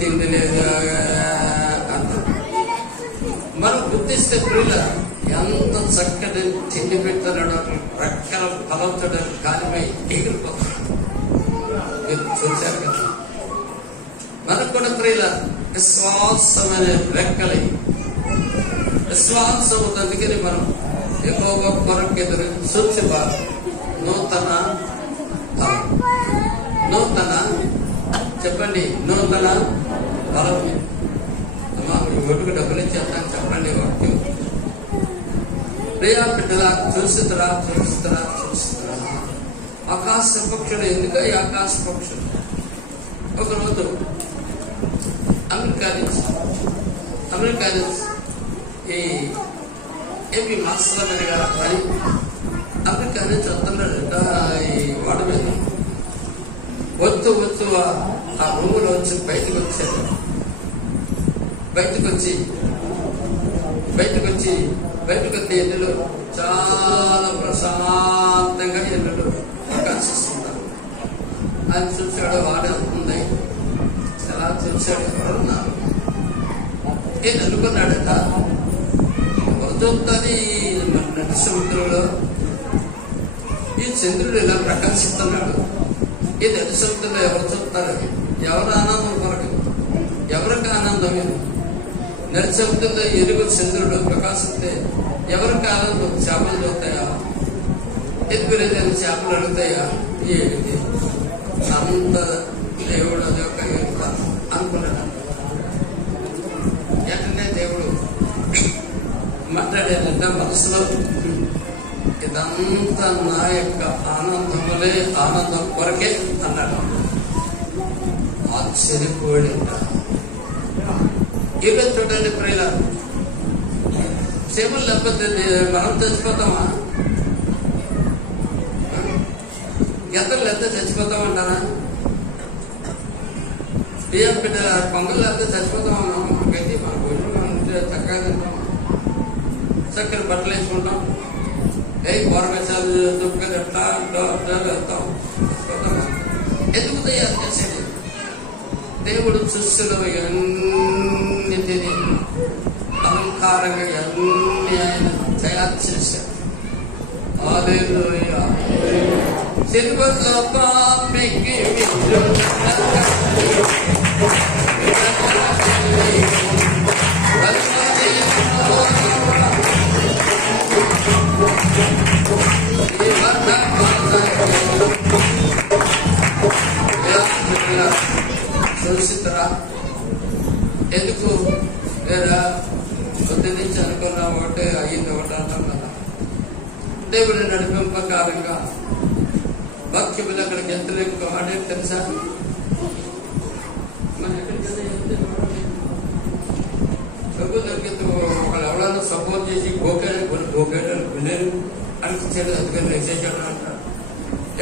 తిండి లేదు అంత. మనం గుర్తిస్తే ప్రియుల ఎంత చక్కటి తిండి పెడుతున్నాడు, రెక్కల బలంతో కాలిపై ఎగిరిపోతున్నాడు. చూశారు కదా? మనకు కూడా ప్రియుల విశ్వాసమైన రెక్కలై విశ్వాసం. అందుకని మనం ఎక్కువ కొరకు ఎదురు సూచిబారు నూతన చెప్పండి, నూతన బలం. అమ్మా ఒడ్డుకు డబ్బులు ఇచ్చేస్తాను చెప్పండి. వాక్యం ప్రియా బిడ్డలా చూస్తురా. ఆకాశ పక్షులు ఎందుకు? ఈ ఆకాశ పక్షులు ఒకరోజు అమెరికా నుంచి ఈ ఏపీ మాస్టర్ గారు అని అమెరికా నుంచి వస్తున్నాడట. ఈ వాడ మీద వచ్చు ఆ రూములో వచ్చి బయటకు వచ్చాడు. బయటకు వస్తే ఎల్లులు చాలా ప్రశాంతంగా ఎల్లులు ప్రకాశిస్తుంటారు. ఆయన చూశాడు, వాడే ఉంది. ఎలా చూశాడు? ఎవరున్నారు? ఏం అనుకున్నాడట, వస్తుంది నటి సముద్రంలో ఈ చంద్రుడు ఇలా ప్రకాశిస్తున్నాడు. ఈ నటి సముద్రంలో ఎవరు చూస్తారు? ఎవరు ఆనందం కొరకు? ఎవరికి ఆనందం? ఇది నటి సముద్రంలో ఎరుగు చంద్రుడు ప్రకాశిస్తే ఎవరికి ఆనందం? చేపలు చూస్తాయా? ఎదుగులేదని చేపలు అడుగుతాయా? ఏమిటి అంత దేవుడు అది ఒక అనుకున్నాడు. వెంటనే దేవుడు మాట్లాడేదంటే మనసులో, ఇదంతా నా యొక్క ఆనందములే, ఆనందం కొరకే అన్నాడు. ఆశ్చర్యపోయాడంట. ఈరోజు చూడండి ప్రియుల, క్షేమం లేకపోతే మనం చచ్చిపోతామా? గెత్తలు లేకపోతే చచ్చిపోతామంటారా? బియ్యం బిడ్డ పొంగల్ లేకపోతే చచ్చిపోతామా? గట్టి మన గుండె చక్కగా తింటాం, చక్కని బట్టలు వేసుకుంటాం, కూరగాయలు దుప్పగా ఎట్లా వెళ్తాం, చచ్చిపోతామా? ఎందుకు తయారు చేసేది? దేవుడు సృష్టిలో అన్నిటినీ అలంకారంగా అన్ని ఆయన తయారు చేశాడు. హల్లెలూయా. సిల్వలో పాపికి చూసిరా. ఎందుకు లేదా కొద్ది నుంచి అనుకున్నా ఒకటే అయ్యింది ఒకటి అంటాం కదా. దేవుని నడిపింపకారంగా వాక్యములు అక్కడికి ఎంత ఎక్కువ ఆడేది తెలుసా? మన చదువు తగ్గితే ఒకళ్ళు ఎవరైనా సపోర్ట్ చేసి గోకేటాలు గుండెలు అనిపించాడు, అందుకని వేసేసాడు అంటారు.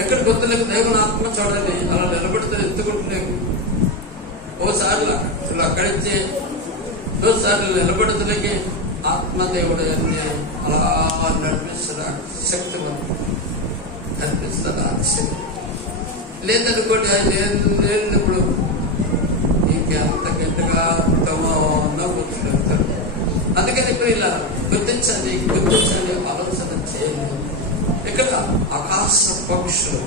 ఎక్కడ గుర్తులేక దేవుని ఆత్మ చూడండి అలా నిలబడితే ఎత్తుకుంటున్నాయి. ఓసారి అక్కడించి ఓసారి నిలబడుతులకి ఆత్మదేవుడు అన్ని అలా నడిపిస్తున్నాడు. శక్తివంతుడు నడిపిస్తున్నాడు. లేదనుకోండి ఆయన లేనప్పుడు ఇంకెంత గట్టిగా తమన్నా కూర్చుంటారు. అందుకని ఇప్పుడు ఇలా గుర్తించండి ఆలోచన చేయండి. ఇక్కడ ఆకాశ పక్షులు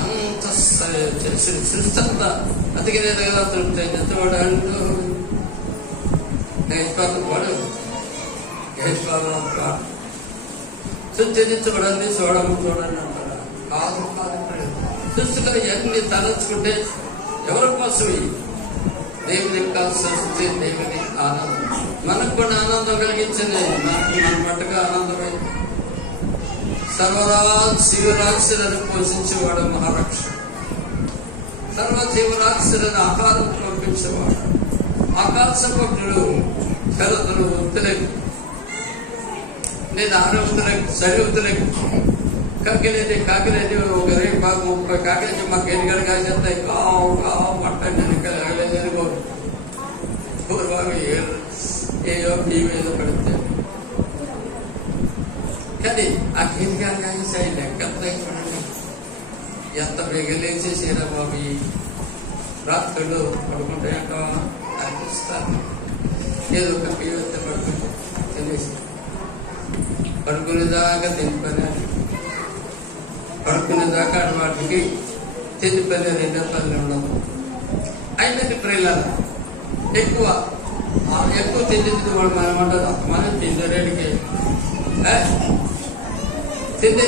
ఎంత సృష్టి అంతా అందుకనే ఎంతవాడు అంటూ వాడు సృష్టించబడింది చూడండి అంటారా? కాదు సృష్టిలో ఎన్ని తలంచుకుంటే ఎవరి కోసమే? దేవుని యొక్క సృష్టి, దేవుని ఆనందం. మనకు కూడా ఆనందం కలిగించింది. మన మట్టుగా ఆనందమే. జీవరాశులను పోషించేవాడు మహారక్షకుడు. జీవరాశులను ఆహారం పంపించేవాడు. ఆకాశ పక్షులు కలతలు వద్దులేకు, నేను ఆరోగ్యలకు సరి వద్దులేకు. కాకిలేని ఒక రేపు బాగా 30 కాకిలేని మాకు ఎన్నికలు కాసేస్తాయి. కావు కావు మట్టని అనుకోరు. బాగా ఏదో టీవీ ఏదో పడితే కానీ ఆ కేంద్రాలు కాసేసాయి. లెక్క చూడండి ఎంత బెగలేసేసారా బాబు. రాత్రులు పడుకుంటాయంటో అనిపిస్తారు. ఏదో ఒక పీవెత్త పడుకుంటే తెలిసి పడుకునేదాకా తినిపని పడుకునేదాకా వాటికి తినిపని 2 పనులు ఉండదు. అయినట్టు ప్రియులారా ఎక్కువ తిండి వాడు మనం అంటారు. మనం తిండరేడికి తిండి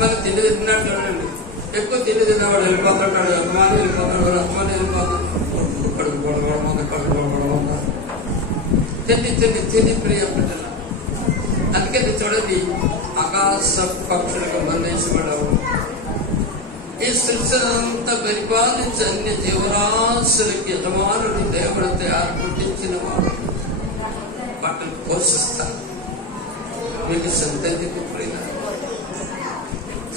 మనం తిండి తిన్నట్టు ఎక్కువ తిండి తిన్నవాడు వెళ్ళిపోతుంటాడు. అమ్మాని వెళ్ళిపోతాడు. కడుపు కొడవడం ఉందా, కడుపు కొడవడం ఉందా, తిండి ప్రియ బిడ్డల. అందుకని చూడండి ఆకాశ పక్షులకు బంధించబడవు. ఈ సృష్టినంతా పరిపాలించి అన్ని జీవరాశులకి యజమానుడు దేవుడు తయారు పుట్టించిన వాడు. వాటిని పోషిస్తారు. మీకు సంతతికి ప్రియ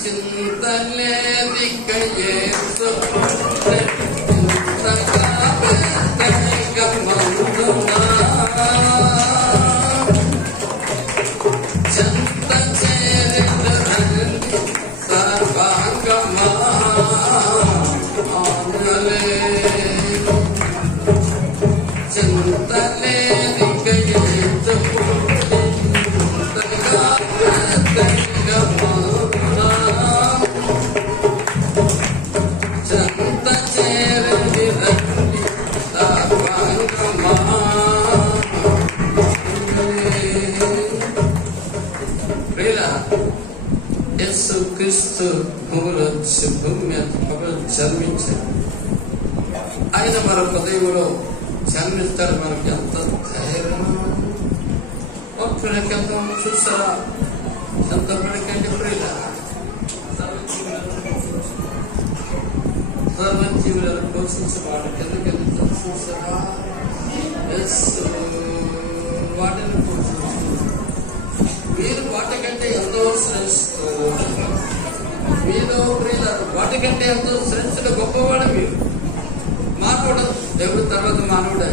చింతలేని యేసుక్రీస్తు భూమిలో భూమి మీద జన్మించాడు. ఆయన మన హృదయంలో జన్మిస్తాడు. మనకి ఎంత ధైర్యం చూస్తారా? సంతపడికండి ప్రియుల సర్వజీవులను పోషించేవాడు. ఎందుకంటే చూస్తారా? వాటిని పోషించారు. మీరు వాటికంటే ఎంతో శ్రేష్ఠులు. మీరు ప్రియులారు వాటికంటే ఎంతో శ్రేష్ఠుడు, గొప్పవాడు. మీరు మానవుడు దేవుడి తర్వాత మానవుడే.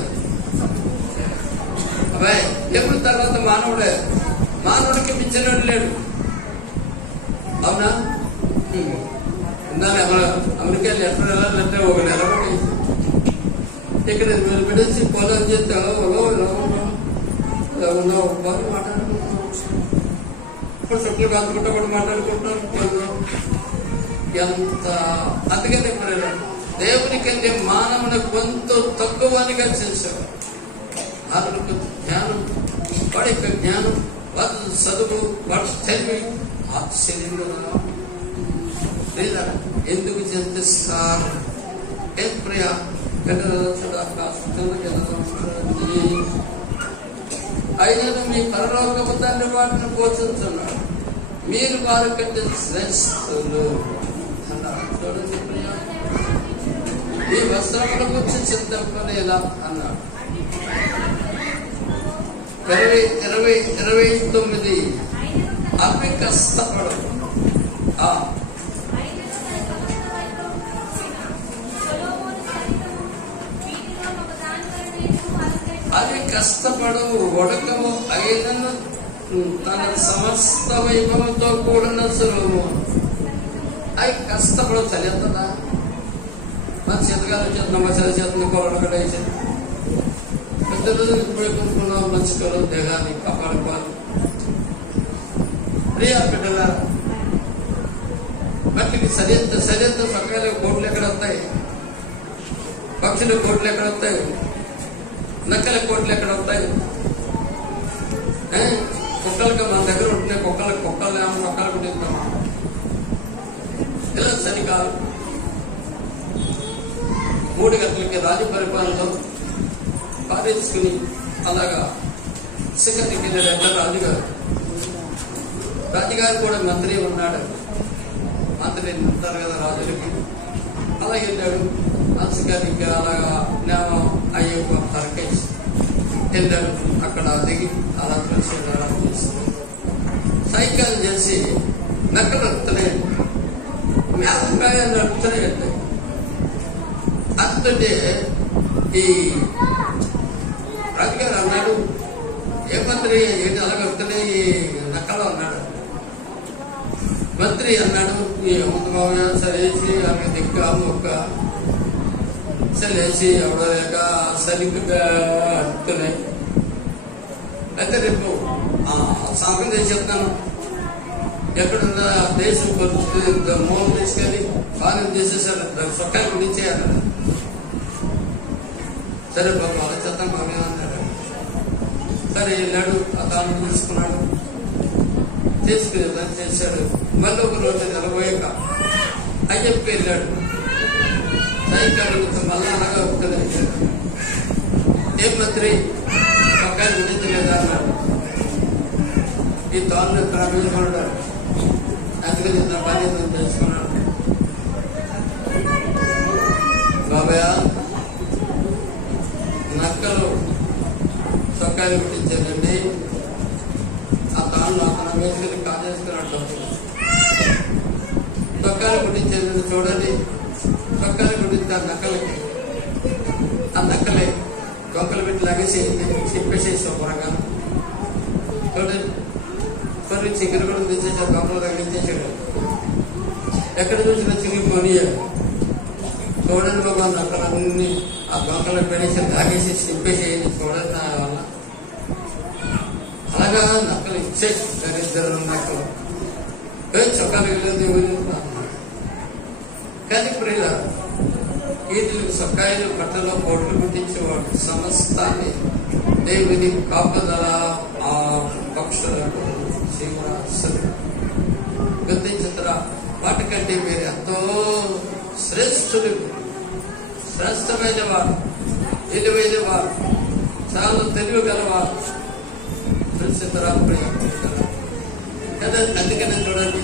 అబ్బాయి దేవుడి తర్వాత మానవుడే. మానవుడికి మించినట్టు లేడు. అవునా? ఇందాక అమెరికా లెటర్ వెళ్ళాలంటే ఒక నెల పడి ఇక్కడ మీరు పెడేసి పొలం చేస్తే మాట్లాడుకుంటున్నాం. ఇప్పుడు చుట్టూ కాదుకుంటా కూడా మాట్లాడుకుంటున్నాం. ఎంత అందుకని దేవుని కంటే మానవుని కొంత తక్కువనిగా చేశారు. మానవునికి జ్ఞానం, వాడి యొక్క జ్ఞానం, వాడి చదువు, వాడి తెలివి ఆశ్చర్యంగా లేదా ఎందుకు చింతిస్తారు? ఏం ప్రియా అయినను మీ పరలోకపు తండ్రి వాటిని పోషించున్నాడు. మీరు వారి కంటే శ్రేష్ఠులు అన్నారు. చూడండి ప్రియా, ఈ వస్త్రముల గురించి చింతపనేలా అన్నాడు. 29 అవి కష్టపడవు. కష్టపడు ఒడకము అయినను తన సమస్త వైభవంతో కూడిన సులభము. అవి కష్టపడు చలిస్తుందా? మన చేతగాలు చేతున్న మసాలా చేతున్న కొరడు వేసి పెద్ద రోజులు ఇప్పుడే కొనుక్కున్నాం. మంచి కొలు దేహాన్ని కాపాడుకోవాలి. ప్రియా బిడ్డల వాటికి శరీరంతో సకాల కోట్లు ఎక్కడ వస్తాయి? పక్షుల కోట్లు ఎక్కడ వస్తాయి? నక్కల కోట్లు ఎక్కడ వస్తాయి? కుక్కలకి మన దగ్గర ఉంటున్నాయి. కుక్కలు ఏమో కుక్కలు కుట్టిస్తాం. ఇలా చలికాలం 3 గంటలకి రాజు పరిపాలనలో పారేసుకుని అలాగా శిఖరికి వెళ్ళాడు రాజుగారు కూడా మంత్రి ఉన్నాడు. మంత్రి ఉంటారు కదా రాజులకి. అలా వెళ్ళాడు శిఖరికి. అలాగా నేను అయ్యప్ప తరకేసి వెళ్ళాడు. అక్కడ దిగి అలా చేసి సైకిల్ చేసి నక్కలు నడుపుతున్నాయి. మేళంకాయ నడుపుతున్నాయి. అంతుంటే ఈ రాజుగారు అన్నాడు, ఏ మంత్రి ఏంటి అలా కడుతున్నాయి ఈ నక్కలు అన్నాడు. మంత్రి అన్నాడు, ఏముంది సరేసి ఆమె దిక్క మొక్క చలేసి ఎవడలేక సరిగ్గా అడుగుతున్నాయి. అయితే రేపు సంగం చేసి చెప్తాను. ఎక్కడున్న దేశం మూలం తీసుకెళ్ళి బాగా చేసేసారు. సొక్కాయి గురించేయాలి. సరే బాబు అలా చెప్తాం బాగానేమన్నాడు. సరే వెళ్ళాడు. తాను తీసుకున్నాడు. తీసుకునేదాన్ని చేశాడు. మళ్ళీ ఒక రోజు నిలబోయాక అయ్యప్ప వెళ్ళాడు. సైకిల్ మళ్ళా అలాగా ఉంటుంది. ఏ మంత్రి సొక్కాయి గురించి లేదా అన్నాడు. ఈ తాను ప్రారంభించుకున్నాడు. అందుకని నా బాధ్యత తెలుసుకున్నాడు. బాబాయ్ నక్కలు సొక్కాయలు కుట్టించారండి. ఆ తాను అతను వేసుకుని కాజేసుకున్నాడు. సొక్కాయలు కుట్టించారండి చూడండి. సొక్కాయలు కుట్టించారు నక్కలకి. ఆ నక్కలే గొంకలు పెట్టి లాగేసి చెప్పేసేసి శుభ్రంగా చూడండి. కొన్ని చికెన్ కూడా తెచ్చేసాడు. గొంకలు తగిలించేసాడు. ఎక్కడ చూసినా చికెన్ కొనియాడు. చూడండి బాబా నక్కలన్నీ ఆ గొంకలు పెడేసి తాగేసి చింపేసేయండి. చూడండి నా వల్ల అలాగా నక్కలు ఇచ్చే దరిద్రం నక్కలు చొక్కాలు వెళ్ళేది. కానీ ఇప్పుడు ఇలా వీటికి సొక్కాయలు బట్టలో కోట్లు కుట్టించేవాడు. సమస్తాన్ని దేవుని కాపుదల ఆ పక్షులకు శ్రీరాసుడు గుర్తించుతరా. వాటికంటే మీరు ఎంతో శ్రేష్ఠులు, శ్రేష్టమైన వారు, విలువైన వారు, చాలా తెలివి గలవారు. చూసితరా కదా. అందుకనే చూడండి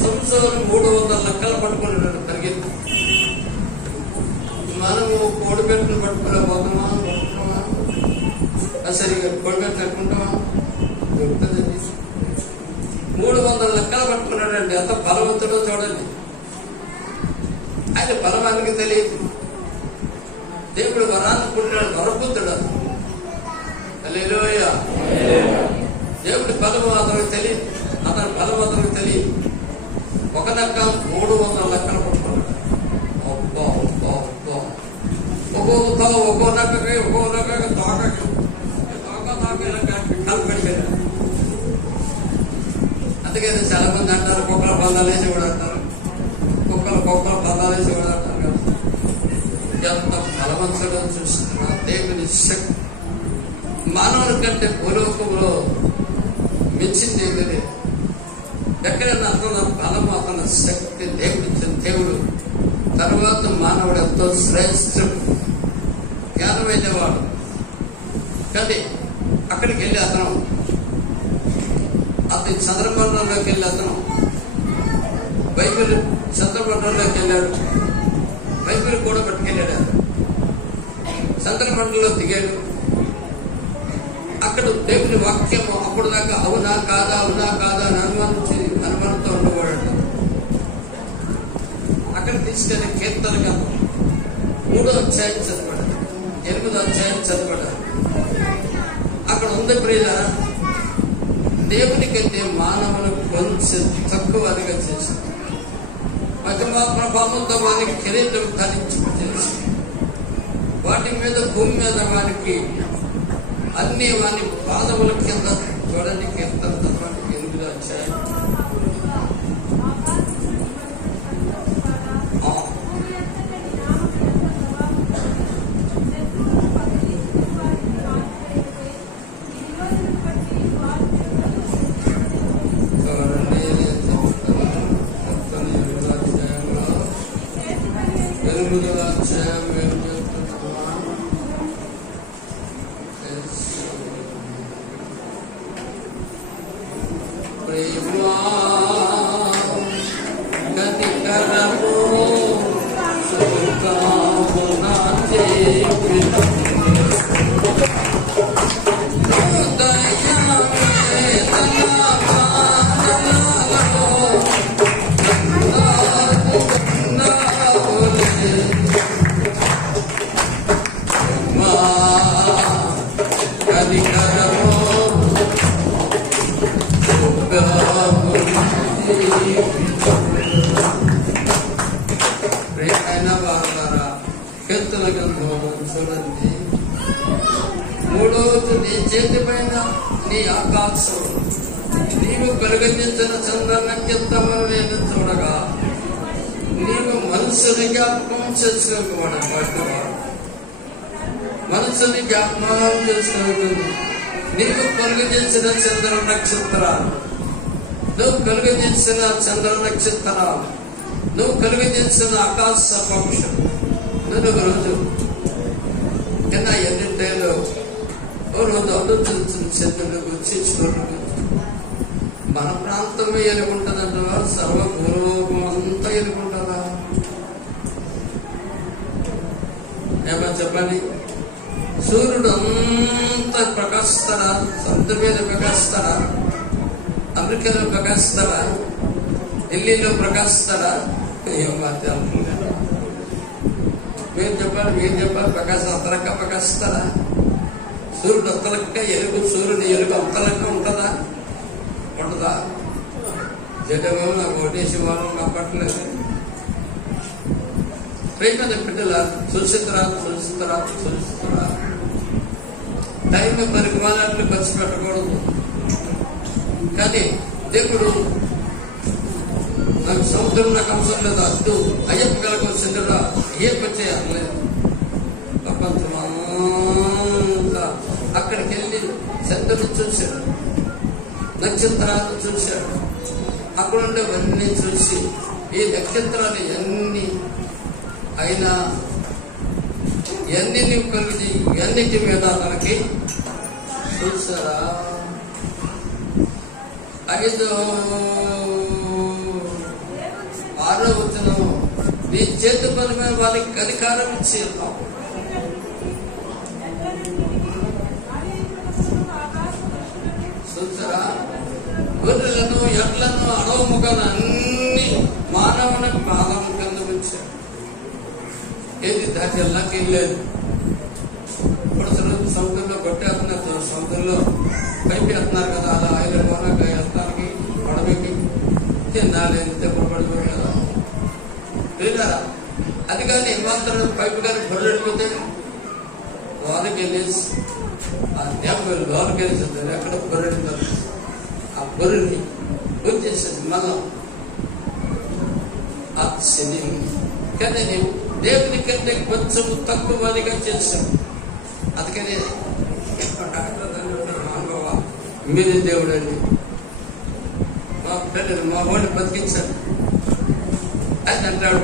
సంవత్సరం 300 లెక్కలు పట్టుకున్నాడు పరిగెత్తి. మనము కోడిపెట్టును పట్టుకోలేకపోతామా? పట్టుకున్నామా? సరిగా కోడిపెట్టు పెట్టుకుంటామా? దొరుకుతుందండి. 300 లెక్కలు పట్టుకున్నాడండి. ఎంత బలవంతుడో చూడండి. ఆయన బలమానికి తెలియదు. దేవుడు వరాన్ని పుట్టినాడు. వరపుత్రుడు హల్లెలూయా. దేవుడి బలము అతనికి తెలియదు. అతని బలం అతనికి తెలియదు. ఒక నక్క 300 లెక్కలు పట్టుకున్నాడు. ఒక్కో నక్కకి తోకకి కలిపెట్టాడు. అందుకే చాలా మంది అంటారు కుక్కల పందాలు వేసి కూడా అంటారు. కుక్కల పందాలు వేసి కూడా అంటారు కదా. ఎంత బలవంతుడో చూస్తున్నా దేవుని శక్తి. మానవుని కంటే భూలోకంలో మించింది ఏమీ లేదు. ఎక్కడైనా అతను బలము, అతని శక్తి దేవుడిచ్చిన దేవుడు. తర్వాత మానవుడు ఎంతో శ్రేష్ఠుడు, జ్ఞానమైన వాడు. కానీ అక్కడికి వెళ్ళి అతను చంద్రమండలంలోకి వెళ్ళి అతను బైబిల్ చంద్రమండలంలోకి వెళ్ళాడు. బైబిల్ కూడా పట్టుకెళ్ళాడు. చంద్రమండలంలో దిగాడు. అక్కడ దేవుని వాక్యము అప్పుడు దాకా అవునా కాదా అని అనుమానంతో ఉండకూడదు. అక్కడ తీసుకెళ్లి కీర్తన గ్రంథం 3వ అధ్యాయం చదవడం. 8వ అధ్యాయం చదవడం అక్కడ ఉంది ప్రియుల, దేవుని కంటే మానవులకు కొంచెం తక్కువగా చేసి మహిమా ప్రభావంతో వారికి కిరీటం ధరించేసి వాటి మీద భూమి మీద వారికి అన్ని వారి పాదముల కింద చూడడానికి కీర్తన 8వ అధ్యాయం. చూడండి, 3వది నీ చేతి పైన నీ ఆకాశం నీవు కలుగజేసిన చంద్ర నక్షత్రములు నేను చూడగా నీవు మనసుని జ్ఞాపకం చేసుకోవాడు. మనసుని జ్ఞాపకం చేసుకోవాలి. నీవు కలుగజేసిన చంద్ర నక్షత్రాలు, నువ్వు కలుగజేసిన చంద్ర నక్షత్రాలు, నువ్వు కలుగజేసిన ఆకాశ పక్షం నేను ఒక రోజు కింద ఎన్నింటేలో ఓ రోజు ఆలోచించిన చెందుకు వచ్చి చూడకు మన ప్రాంతమే ఎలుగుంటుందంట, సర్వభూలోకం అంతా ఎలుగుంటుందా? ఏమో చెప్పండి. సూర్యుడు అంతా ప్రకాశిస్తాడా? సముద్రం మీద ప్రకాశిస్తాడా? అమెరికాలో ప్రకాశిస్తాడా? ఢిల్లీలో ప్రకాశిస్తాడా? ఏమో మీరు చెప్పాలి ప్రకాశం అంతలక్క ప్రకాశిస్తాడా? సూర్యుడు అంతలక్క ఎలుగు, సూర్యుడు ఎలుగు అంతలక్క ఉంటుందా? ఉంటుందా? జగమో నాకు ఓటేసి వాళ్ళు కాపట్లేదు. ప్రేమ బిడ్డల చూసిద్దరా టైం పరిమాణాన్ని ఖర్చు పెట్టకూడదు. కానీ దేవుడు నాకు సముద్రం నాకు అవసరం లేదు, అద్దు అయ్యప్ప కలగొచ్చిందా అయ్యప్ప చేయలేదు. ప్రపంచం అంతా అక్కడికి వెళ్ళి చంద్రుని చూశాడు, నక్షత్రాలను చూశాడు. అక్కడ ఉండేవన్నీ చూసి ఈ నక్షత్రాలు ఎన్ని అయినా ఎన్ని నువ్వు కలిగి ఎన్నిటి మీద తనకి చూసారా? 6వ వచనం, నీ చేతి పని మీద వారికి అధికారం ఇచ్చేద్దాం. చూసారా? గొర్రెలను, ఎడ్లను, అడవ ముఖాలు అన్ని మానవుని పాదం కింద ఉంచారు. ఏది దాటి వెళ్ళాక వెళ్ళలేదు. ఇప్పుడు సముద్రంలో కొట్టేస్తున్నారు, సముద్రంలో పైపు వేస్తున్నారు కదా, అలా ఆయన పోనాక వెళ్తానికి పడవకి తినాలి, దెబ్బలు పడిపోయి కదా లేదా? అది కానీ ఏమాత్రం పైపు కానీ బొర్రె వెళ్ళిపోతే లోనికి వెళ్ళేసి ఆ దెబ్బ లోనికి వెళ్ళిపోతారు. ఎక్కడ బొర్రెడుతారు, ఆ బొర్రెని వచ్చేసేది మళ్ళా ఆ శని. కానీ నేను దేవుని కంటే కొంచెం తక్కువగా చేశాను. అందుకని మీరే దేవుడు అండి, మా పిల్లలు మా వాడిని బతికించాడు. ఆయన అంటాడు,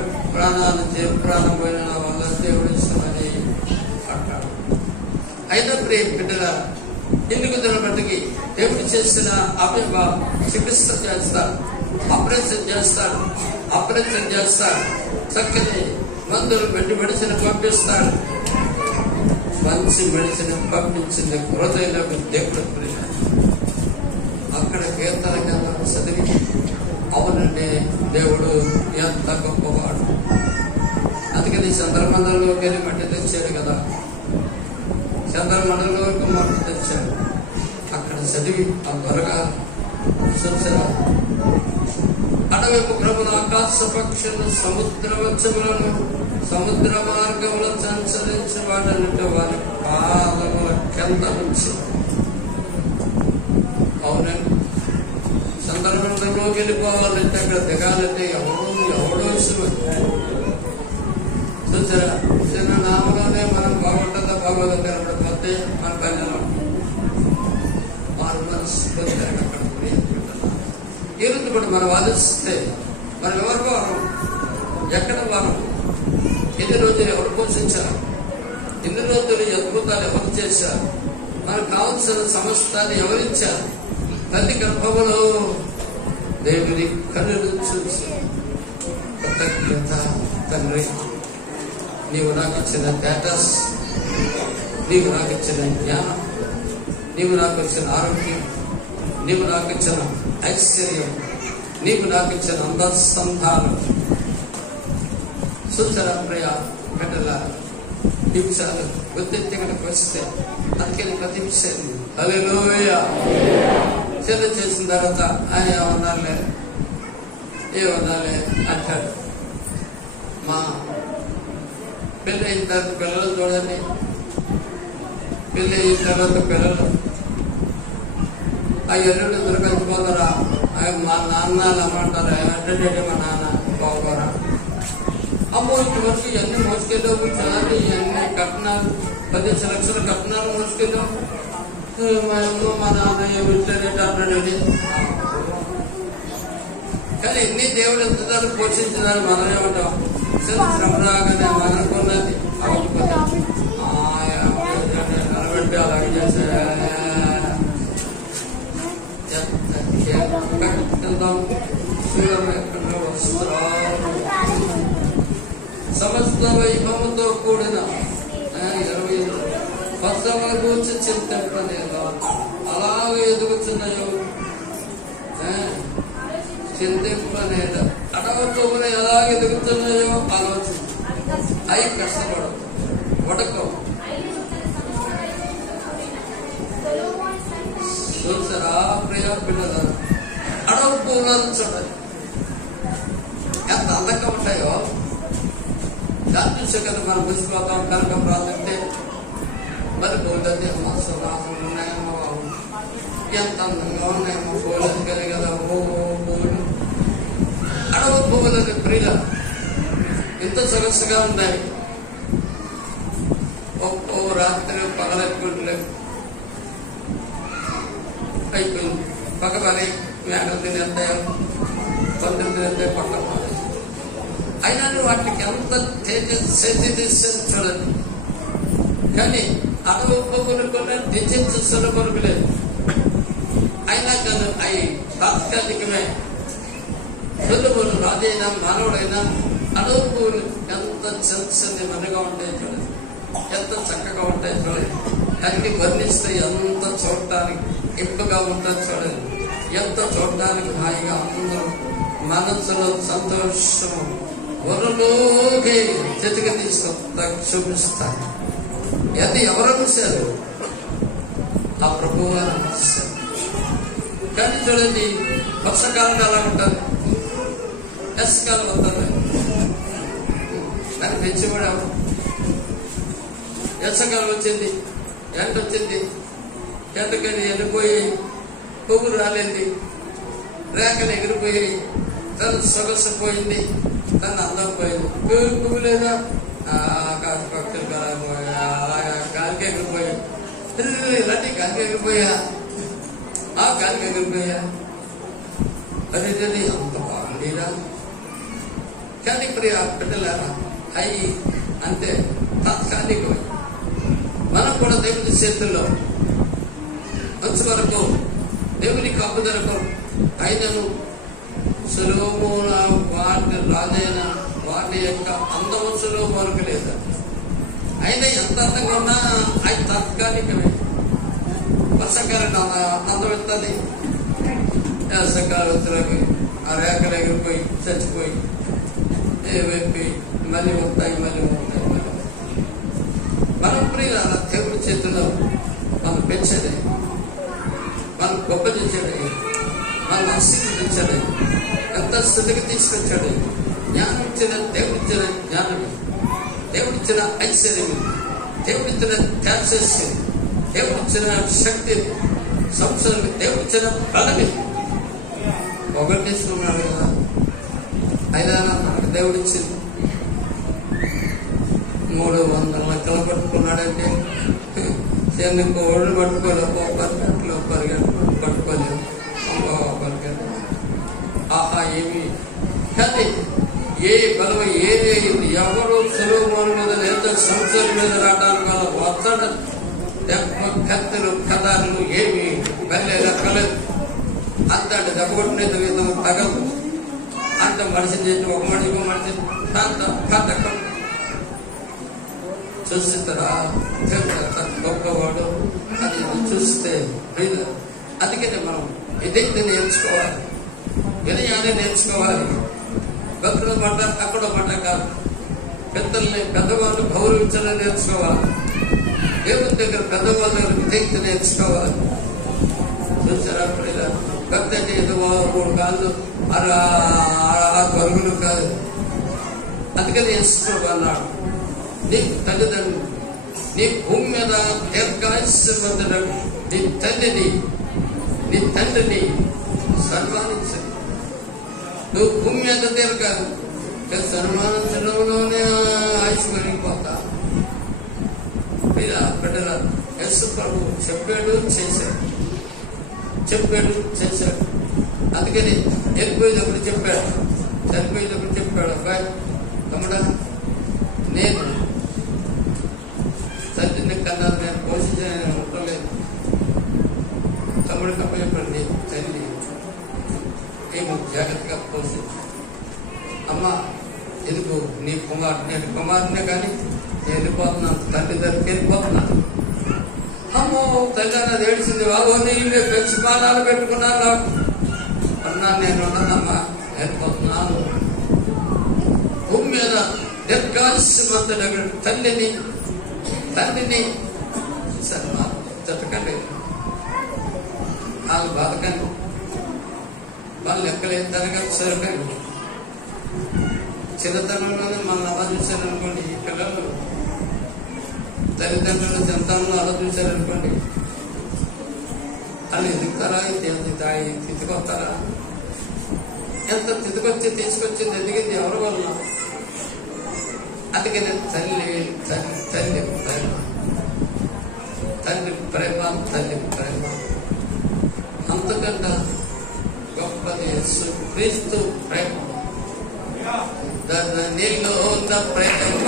ప్రాణం పోయిన వల్ల దేవుడు ఇష్టమని అంటాడు. అయినా బిడ్డల ఎందుకు దాన్ని బట్టికి దేవుడు చేసిన చికిత్స చేస్తాడు, ఆపరేషన్ చేస్తాడు, చక్కని మందులు పెట్టి మెడిసిన్ పంపిస్తాడు. మంచి మెడిసిన్ పంపించింది హృదయంలోకి దేవుడు. అక్కడ కీర్తన చదివి అవునండి దేవుడు ఎంత గొప్పవాడు. అందుకని చంద్రమండలంలోకి వెళ్ళి మట్టి తెచ్చాడు కదా, చంద్రమండలం వరకు మొదలు తెచ్చాడు. అక్కడ చదివి ఆ త్వరగా చూసారా, అడవి ముఖములు ఆకాశ పక్షులు సముద్ర మత్స్యములను సముద్ర మార్గంలో సంచరించిన వాటన్నిటి వారి పాదముల కింద నుంచి. అవునండి, చంద్రమండలంలోకి వెళ్ళిపోవాలంటే అక్కడ దిగాలంటే ఎవడో ఇష్టం. చూసారా, చిన్న నామలోనే మనం బాగుంటుందా బాగోదంటే పోతే మన పైన వారు మనసు అక్కడ ఈ రోజు కూడా మనం ఆలోచిస్తే మనం ఎవరి వారం, ఎక్కడ వారం, ఎన్ని రోజులు ఎవరు పోషించారు, ఎన్ని రోజులు అద్భుతాలు ఎవరు చేశారు, మనకు కావలసిన సమస్తాన్ని ఎవరిచ్చారు. తల్లి గర్భములో దేవుని కన్నులు చూసి కృతజ్ఞత తండ్రి, నీవు నాకు ఇచ్చిన స్టేటస్, నీవు నాకు ఇచ్చిన జ్ఞానం, నీవు నాకు ఇచ్చిన ఆరోగ్యం, నీవు నాకు ఇచ్చిన ఐశ్వర్యం, నీవు నాకు ఇచ్చిన అందసంధానం. చూసారా ప్రియ బిడ్డల, ఈ విషయాలు గుర్తించడానికి వస్తే అందుకని ప్రతి విషయాన్ని హల్లెలూయా చెల్లి చేసిన తర్వాత ఆయన ఏమన్నాలే అంటాడు. మా పెళ్ళి అయిన తర్వాత పిల్లలు చూడండి, పెళ్ళి అయిన తర్వాత పిల్లలు ఆ ఎల్లుండి దొరకకపోతారా, మా నాన్న అమ్మంటారా, అంటే మా నాన్న బాగోరా, అమ్మో ఇంతవరకు ఇవన్నీ మోసుకెళ్ళావు చదవండి, ఇవన్నీ కట్నాలు 10 లక్షల కట్నాలు మోసుకెళ్ళావు, మా అమ్మ మా నాన్న ఏమిటంటే అన్నాడు. కానీ ఎన్ని దేవుడు ఎంతదాన్ని పోషించినారు, మనం ఏమంటాం శ్రమ రాగానే మనకున్నది అవ్వకపోతే నిలబెట్టి అలాగే చేసా సమస్త వైభవంతో కూడిన 20 పచ్చమల కూర్చి చింతింపలేదు, అలాగే ఎదుగుతున్నాయో చింతింపలేదు. అడవతోనే ఎలాగ ఎదుగుతున్నాయో ఆలోచన, అవి కష్టపడవు వడకవు. చూసారా ప్రియ పిల్లలు, అడవి పూలను చూడాలి ఎంత అందంగా ఉంటాయో. దాని చూసే కదా మనం ముసిపోతాం. కనుక ప్రాంతంటే మరి పూలది సువాసన ఉన్నాయేమో, ఎంత అందంగా ఉన్నాయేమో పూలది కానీ కదా. ఓ పువ్వులు, అడవి పువ్వులని ప్రియ ఎంత సొగసుగా ఉన్నాయి. ఓ రాత్రి పగలెట్టుకుంటలే అయిపోయింది, పక్కపని మేకలు తినేస్తాయో 19 తినేస్తాయి పక్కన. అయినా వాటికి ఎంత చూడండి. కానీ అడవి పువ్వులు కూడా త్యజించిన వరకు లేదు. అయినా కానీ అవి తాత్కాలికమే. సులువులు రాజైనా మానవుడైనా అడవి పువ్వులు ఎంత చిన్న మనగా ఉంటాయి చూడండి, ఎంత చక్కగా ఉంటాయి చూడండి. అన్ని వర్ణిస్తే ఎంత చూడటానికి ఇంపుగా ఉంటుంది చూడండి, ఎంత చూడటానికి హాయిగా అందరూ మనసులో సంతోషము వరలోకి చెతికి తీసుకొస్తా చూపిస్తారు. అది ఎవరు చూశారు? ఆ ప్రభువు గారు చూశారు. కానీ చూడండి, వర్షకాలం ఎలా ఉంటుంది, వేసవికాలం ఉంటుంది. కానీ పెంచివాడు ఎవరు? వేసవికాలం వచ్చింది, ఎండ వచ్చింది, ఎండకని ఎండిపోయి పువ్వులు రాలేంది, రేఖలు ఎగిరిపోయి తన సొగసు పోయింది, తన అందం పోయింది. పువ్వు లేదా ఆకాశ పక్షులు కలగపోయా, అలాగా గాలికి ఎగిరిపోయా, ఇలాంటి గాలికి ఎగిరిపోయా, ఆ గాలికి ఎగిరిపోయా. అదే అంత బాగుండేదా? కానీ ప్రియ బిడ్డలారా, అవి అంతే తాత్కాలికమే. మనం కూడా దేవుని చేతుల్లో వచ్చే వరకు దేవుని కాపుదలకు అయినను సులోమోన వాటి రాజైన వాటి యొక్క అందము సులోమోనికి లేదు. అయినా ఎంత అందంగా ఉన్నా అది తాత్కాలికమే. వర్షాకాలం అందం ఎత్తది, వర్షాకాలం వచ్చేలోకి ఆ రేఖలు ఎగిరిపోయి చచ్చిపోయి మళ్ళీ వస్తాయి. మనం ప్రియుల దేవుడి చేతుల్లో ఇచ్చాడు, మనం గొప్ప చేశాడు, మనం ఆశీర్వదించాడు, ఎంత స్థితికి తీసుకొచ్చాడు. జ్ఞానం ఇచ్చిన దేవుడిచ్చిన జ్ఞానం, దేవుడిచ్చిన ఐశ్వర్యం, దేవుడిచ్చిన టాక్సెస్, దేవుడిచ్చిన శక్తి, సంవత్సరం దేవుడిచ్చిన బలమి పొగట్టేస్తున్నాడు కదా. అయినా మనకు దేవుడిచ్చింది 300 లెక్కలు పట్టుకున్నాడంటే చిన్న ఒళ్ళు పట్టుకోలేవు, 10 గంటలు పట్టుకోలేవు, 10 గంటలు. ఆహా ఏమి కానీ ఏ బలం ఎవరు సులువు మీద లేదా సంవత్సరం మీద రావడానికి వాళ్ళ వస్తాడ కత్తులు కథలు ఏమి బల్లే లెక్కలేదు. అంతటి దెబ్బకొట్టిన విధం తగదు. అంత మనిషిని చేసి ఒక మనిషి కథ చూస్తారా గొప్పవాడు అది చూస్తే అందుకనే మనం ఇదైతే నేర్చుకోవాలి, వినయాన్ని నేర్చుకోవాలి. భక్తుల మాట అక్కడ మాట కాదు, పెద్దవాళ్ళు గౌరవించాలని నేర్చుకోవాలి. దేవుని దగ్గర పెద్దవాళ్ళ దగ్గర విధేయత నేర్చుకోవాలి. చూసారా అప్పుడు ఇలా భక్తి అంటే ఏదో 3 కాళ్ళు అలా పరుగులు కాదు. అందుకని నేర్చుకోవాలి అన్నాడు. నీ తల్లిదండ్రులు నీ భూమి మీద దీర్ఘాయుష్మంతుడు నీ తండ్రిని సన్మానించు. నువ్వు భూమి మీద సన్మానించడంలోనే ఆయుష్ పెరిగిపోతా. బిడ్డల యేసు ప్రభు చెప్పాడు చేశాడు. అందుకని వెళ్ళిపోయేటప్పుడు చెప్పాడు, చనిపోయేటప్పుడు చెప్పాడు, అబ్బాయి తమ్ముడా నేను తండ్రిని కన్నాను, నేను పోషించాను ఉండలేదు. తమ్ముడికి అప్పచెప్పండి, తల్లి ఏమో జాగ్రత్తగా పోషించు. అమ్మ ఎందుకు నీ నేను కుమారునే కానీ నేను వెళ్ళిపోతున్నాను, తండ్రి దగ్గరికి వెళ్ళిపోతున్నాను. అమ్మో తల్లి అన్నది ఏడిసింది. బాబో నీళ్ళు పెంచి పాదాలు పెట్టుకున్నాను అన్నాను. నేను ఉన్నానమ్మా, వెళ్ళిపోతున్నాను. భూమి మీద దీర్ఘాయుష్మంతుడు తండ్రిని చట్టకండి, వాళ్ళు బాధకండి, వాళ్ళు లెక్కలేదు తనకంటే సరిపోయింది. చిన్నతనంలోనే మనం అలా చూశారనుకోండి, ఈ పిల్లలు తల్లిదండ్రుల సంతానంలో అలా చూశారనుకోండి, వాళ్ళు ఎదుగుతారా, తితికొస్తారా? ఎంత తితికొచ్చి తీసుకొచ్చింది ఎదిగింది ఎవరి వల్ల? అందుకని తండ్రి ప్రేమ అంతకన్నా గొప్పది క్రీస్తు ప్రేమ. నీలో ఉన్న ప్రేమ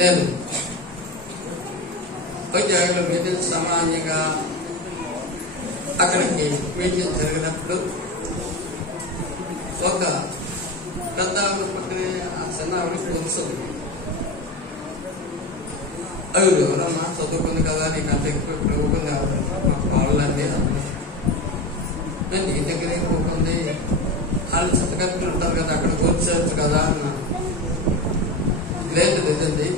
నేను వైద్యాయుల మీటింగ్ సామాన్యంగా అక్కడికి మీటింగ్ జరిగినప్పుడు ఒక పెద్ద ఆవిడ పక్కనే ఆ చిన్న ఆవిడకి కూర్చోండి. అవి ఎవరమ్మా చదువుకుంది కదా, నీకు అంత ఎక్కువ చదువుకుంది మాకు వాళ్ళండి. నేను నీ దగ్గరే కూకుంది, వాళ్ళు చిత్తకట్టులు ఉంటారు కదా, అక్కడ కూర్చోవచ్చు కదా అన్నా. లేదు లేదండి,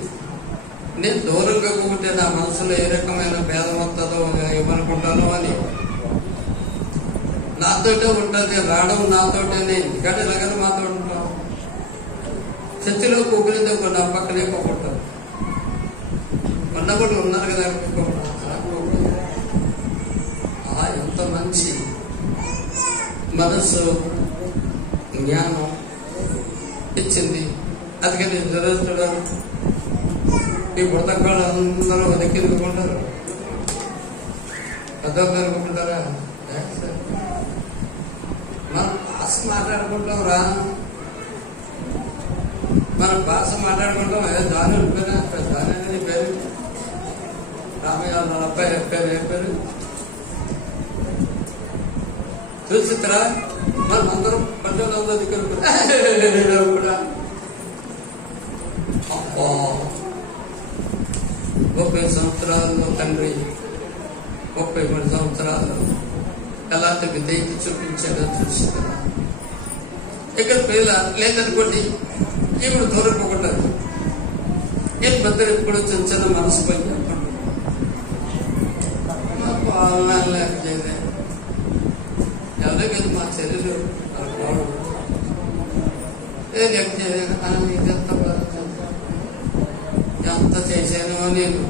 నేను దూరంగా కూకుంటే నా మనసులో ఏ రకమైన భేదం వస్తుందో ఏమనుకుంటానో అని. నాతోటే ఉంటుంది, రావడం నాతోటేనే, ఎందుకంటే ఇలాగని మాతో ఉంటాం. చర్చిలో కూకునేది ఒక నా పక్కనే పోగొట్టారు. ఉన్నప్పుడు ఉన్నారు కదా ఎంత మంచి మనస్సు జ్ఞానం ఇచ్చింది. అందుకని జరుగుతాడు ఈ బుడతకాళ్ళు అందరూ వెనక్కిరుకుంటారు. పెద్దలు ఎరుకుంటారా? మనం భాష మాట్లాడుకుంటాం రా, మనం భాష మాట్లాడుకుంటాం. దాని వెళ్ళిపోయినా దాని అనేది పేరు రామయ్య వాళ్ళ అబ్బాయి చెప్పారు చూసిరా. మనం అందరం పండుగ దగ్గర కూడా 30 సంవత్సరాల్లో తండ్రి 33 సంవత్సరాలు ఎలాంటి విధేయత చూపించాడో చూసి కదా. ఇక్కడ పిల్లల లేదనుకోండి ఇప్పుడు దూరం పోగొట్టారు. ఏం పెద్దలు ఎప్పుడు చిన్న చిన్న మనసు పోయి చెప్పండి మాకు ఆన్లైన్ లేక చేయలే ఎవరే కదా మా చెల్లెలు వాడు లెక్క చేయలేదు. ఎంత చేశాను నేను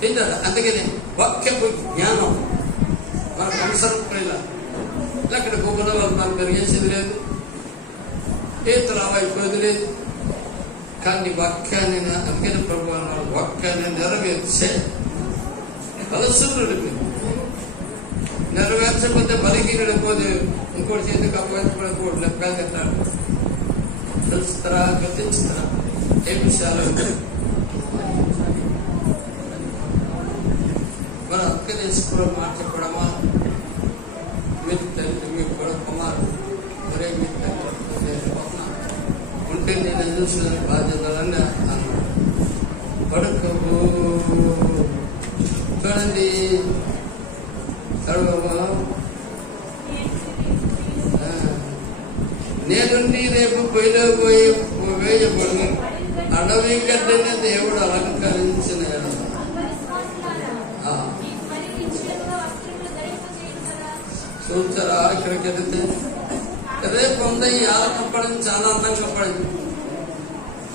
తింటాడు. అందుకని వాక్యపు జ్ఞానం మనకు అవసరం. అక్కడ గొప్పల వాళ్ళు మనం పెరిగేసేది లేదు, ఏతరావైపోయేది లేదు. కానీ వాక్యాన్ని అందుకని ప్రభు వాక్యాన్ని నెరవేర్చే బలసూరుడికి నెరవేర్చకపోతే బలిగిరిపోతే ఇంకోటి చేతికి అప్పగించబడిపోతే లెక్కలు తింటాడు. తెలుస్తారా గుర్తించుతారా ఏ విషయాలు మన అక్క తీసుకోవడం మాట చెప్పడమా? మీరు తల్లి మీ కుమారు మరే మీ తల్లి ఉంటే నేను చూసిన బాధ్యతలన్నీ అన్నాడు. పడుకు చూడండి నేనుండి రేపు పొయ్యిలో పోయి వేయబడి అడవి గడ్డనే దేవుడు అలంకరించిన చూచారా. ఇక్కడికి వెళితే రేపు ఉంది ఆలకప్పడింది, చాలా అందంగా పడింది.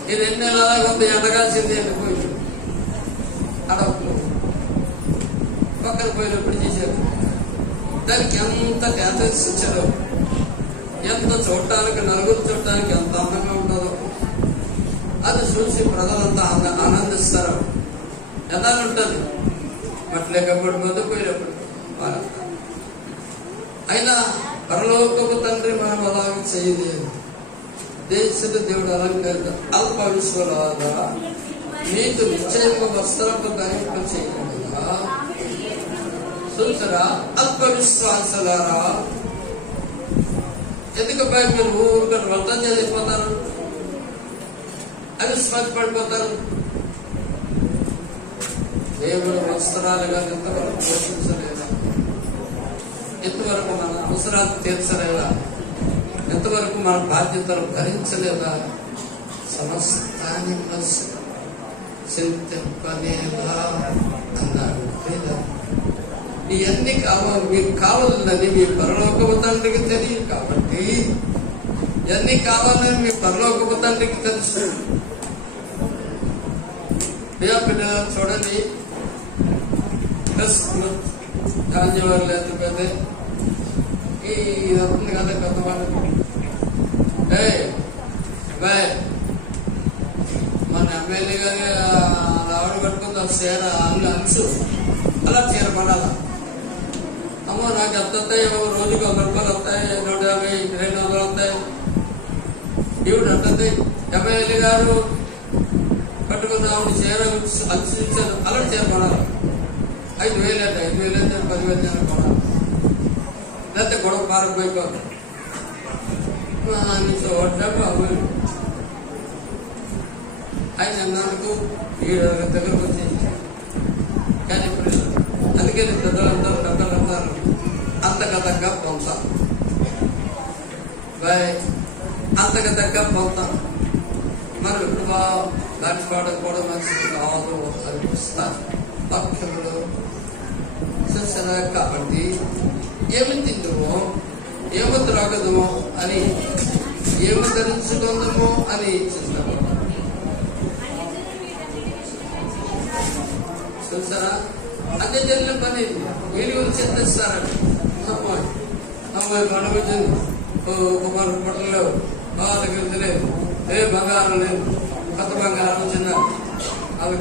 ఈ 2 నెలల కొంత ఎండగాల్సింది వెళ్ళిపోయింది. అడవులు పక్కన పోయినప్పుడు చేశారు. దానికి ఎంత డ్యాన్స్ ఇచ్చారో, ఎంత చూడటానికి నలుగురు చూడటానికి ఎంత అందంగా ఉంటుందో అది చూసి ప్రజలంతా ఆనందిస్తారు. ఎలా ఉంటుంది మట్లేకప్పుడు పొద్దుపోయినప్పుడు వాళ్ళంతా. అయినా పరలోకపు తండ్రి మనం అలాగే చేయలేదు. దేశ దేవుడు అలంకరిత అల్ప విశ్వలారా మీకు నిశ్చయంగా వస్త్రపు ధరింప చేయకుండా చూసారా. అల్ప విశ్వాసలారా ఎందుకపై మీరు ఊరుకొని వర్తం చేసిపోతారు, అవిశ్వాసపడిపోతారు. దేవుడు వస్త్రాలుగా ఎంతవరకు పోషించలేదా? ఎంతవరకు మన అవసరాలు తీర్చలేదా? ఎంతవరకు మన బాధ్యతలు భరించలేదా? సమస్తాన్ని చింతింపలేదా అన్నాడు. లేదా ఇవన్నీ మీకు కావాలని మీ పరలోకపు తండ్రికి తెలియదు కాబట్టి, ఇవన్నీ కావాలని మీ పరలోకపు తండ్రికి తెలుసు. పిల్లలు చూడండి, రాజ్యవారు లేకపోతే ఇది అవుతుంది కదా కొంతమంది. మన ఎమ్మెల్యే గారి ఆవిడ పట్టుకుంది చీర అంచు అలా చీర పడాల. అమ్మో నాకు ఎంత వస్తాయి, రోజుకి 100 రూపాయలు వస్తాయి, 150, 200 వస్తాయి. ఈవిడ అంటుంది ఎమ్మెల్యే గారు పట్టుకున్న ఆవిడ చీర అంచు ఇచ్చారు, అలా చీర పడాలి. 5,000 అంటే 5,000 అంటే 10,000 పడాలి. లేకపోతే గొడవ పారకపోయిపోతుంది. ఓట్లకు అవ్వదు. ఆయన అన్నందుకు ఈ దగ్గరకు వచ్చేసి కానీ ఇప్పుడు అందుకే పెద్దలందరూ పెద్దలందరూ అంతకతగ్గా పొందుతాం. అంతకతగ్గా పొందుతాం. మనం ఇప్పుడు దాచుకోవడం కూడా మంచిది కాదు అనిపిస్తారు పక్షులు చూసారా. కాబట్టి ఏమి తిందుమో ఏమి త్రాగదుమో అని ఏమి ధరించుకుందాము అని చింతపడ చూసారా. అదే జరిగిన పని వీడి గురించి చింతిస్తారండి. అమ్మాయి పండుగొచ్చింది, కుమారు పట్టలు వాళ్ళకి లేదు, ఏ బంగారం లేదు, కొత్త బంగారం వచ్చిందా అవి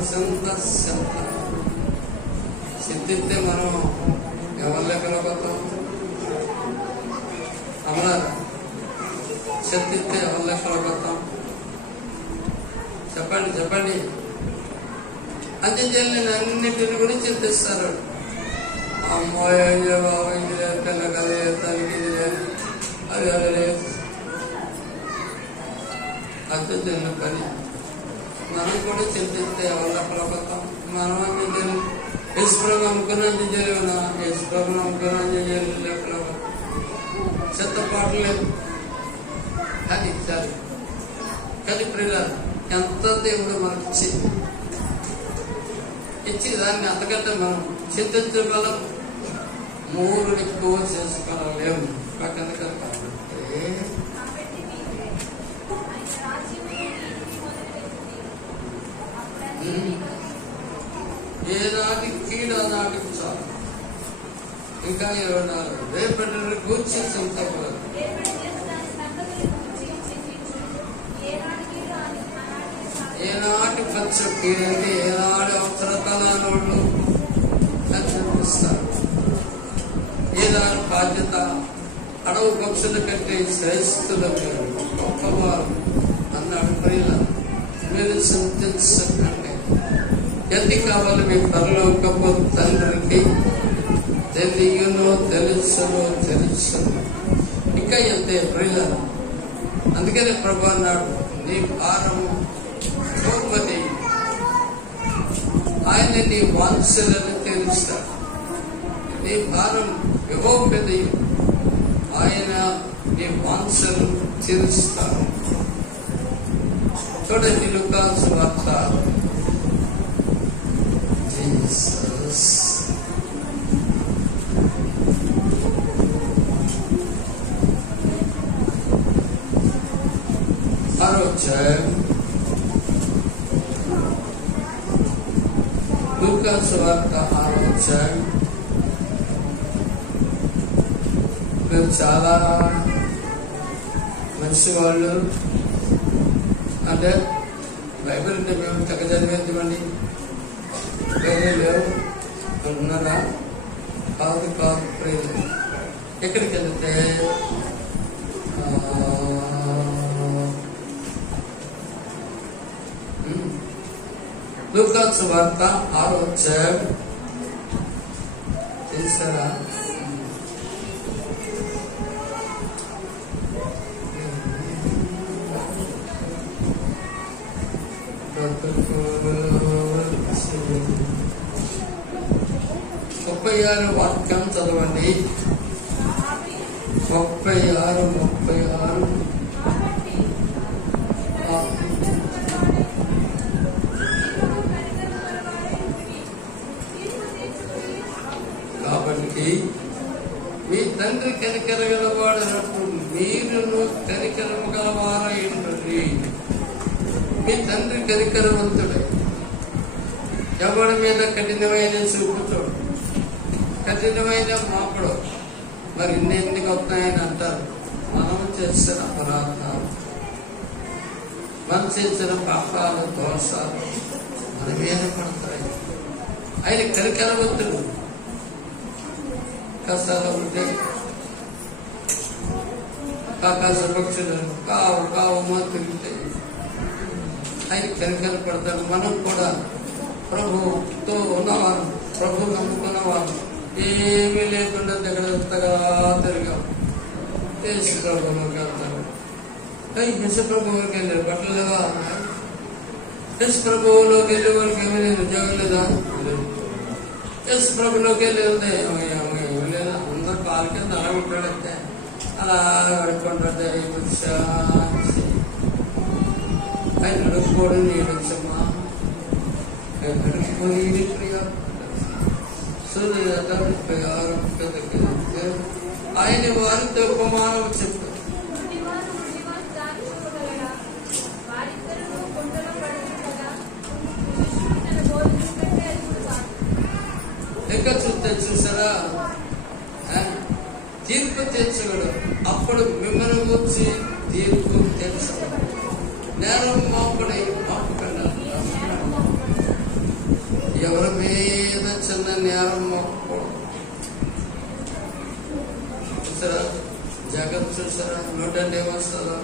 చింతిస్తే మనం ఎవరి లెక్కలో కొత్తాం అమలారా? చింతిస్తే ఎవరి లెక్కలో కొత్తాం చెప్పండి చెప్పండి. అంచె అన్నింటిని కూడా చింతిస్తారు. అమ్మాయి బాబు ఇది లేదు, పిల్లకది తనకి ఇది లేదు, అది అది లేదు. అంచె చెల్లిన పని మనం కూడా చింతిస్తే ఎవరి లెక్కలో కొత్తాం. మనం అంచె చెల్లి యశ్వ్రభు అమ్ముకుని అంచె చెల్లినా, యశ్వ్రభు అమ్ముకుని అంచె చెల్లి లెక్కలో చెత్తపాటు లేదు. అది సరే కానీ ప్రియులారా, ఎంత దేవుడు మనకి ఇచ్చి దాన్ని అంతకంటే మనం చింతించగలం, మూడు ఎక్కువ చేసుకోలేము. కాబట్టి ఏనాటి కీడ నాటికి చాలు. ఇంకా 24 రేపటి కూర్చి చింతపడదు. ఏనాటి పచ్చటి అంటే ఏనాడు అవసరతలనోళ్ళు చూపిస్తారు. ఏనాడు బాధ్యత అడవు పక్షుల కంటే శ్రేష్ఠుల మీరు గొప్పవారు అన్నాడు. ప్రియుల మీరు చింతించకండి. ఎన్ని కావాలి మీ పరలోకపు తండ్రికి తెలియను తెలుసును. ఇంకా ఎంతే ప్రియుల. అందుకనే ప్రభు అన్నాడు, నీ భారము చూపని ఆయన నీ వాంఛలను తీరుస్తాడు. నీ భారం యెహోవాది, ఆయన నీ వాంఛలు తీరుస్తాడు. చూడండి లూకా సువార్త 6వ అధ్యాయం. లూకా సువార్త 6వ అధ్యాయం. మీరు చాలా మంచి వాళ్ళు, అంటే బైబిల్ అంటే మేము తెగ చదివేద్దామండి, వేరే లేవు ఉన్నారా? కాదు ప్రేరు. ఎక్కడికి వెళ్తే లూకా సువార్త 6వ అధ్యాయం తెలుసారా? ముప్పై 36 వాక్యం చదవండి. 36 కాబట్టి మీ తండ్రి కనికరగలవాడనప్పుడు మీరును కనికరము గలవారై ఉండండి. మీ తండ్రి కనికరవంతుడే. ఎవరి మీద కఠినమైన చూపు చూడు, కఠినమైన మాపడు. మరి ఇన్ని వస్తాయని అంటారు. మనం చేసిన అపరాధాలు, మనం చేసిన పాపాలు, దోషాలు మన మీద పడతాయి. ఆయన కనికరవంతుడు. కష్టాలు ఉంటే ఆకాశ పక్షులు కావు తిరుగుతాయి. ఆయన కనికర పడతాడు. మనం కూడా ప్రభుతో ఉన్నవారు, ప్రభు నమ్ముకున్నవారు, ఏమీ లేకుండా దగ్గరగా తిరిగాం. యేసు ప్రభువులోకి వెళ్తాడు. యేసు ప్రభువులోకి వెళ్ళారు. బట్టలు లేదా? యేసు ప్రభువులోకి వెళ్ళే వాళ్ళకి ఏమీ లేదు, ఉద్యోగం లేదా? యేసు ప్రభులోకి వెళ్ళి లేదా? అందరు కాలు కింద అలా ఉంటాడంతే. అలా పడుకుంటుంటే ఆయన నడుపుకోవడం నీడమ్మా, నడుపుకొని ప్రియా సూర్య 36 ఆయన వారితో ఉపమానం చెప్పారు. చూసారా, తీర్పు తీర్చగలడు. అప్పుడు మిమ్మల్ని గురించి తీర్పు తీర్చగలడు. నేరం మోపడి మోపకుండా ఎవరి మీద చిన్న నేరం మోపకూడదు. చూసారా, జగత్ చూసారా, నోటండి ఏమొస్తుందో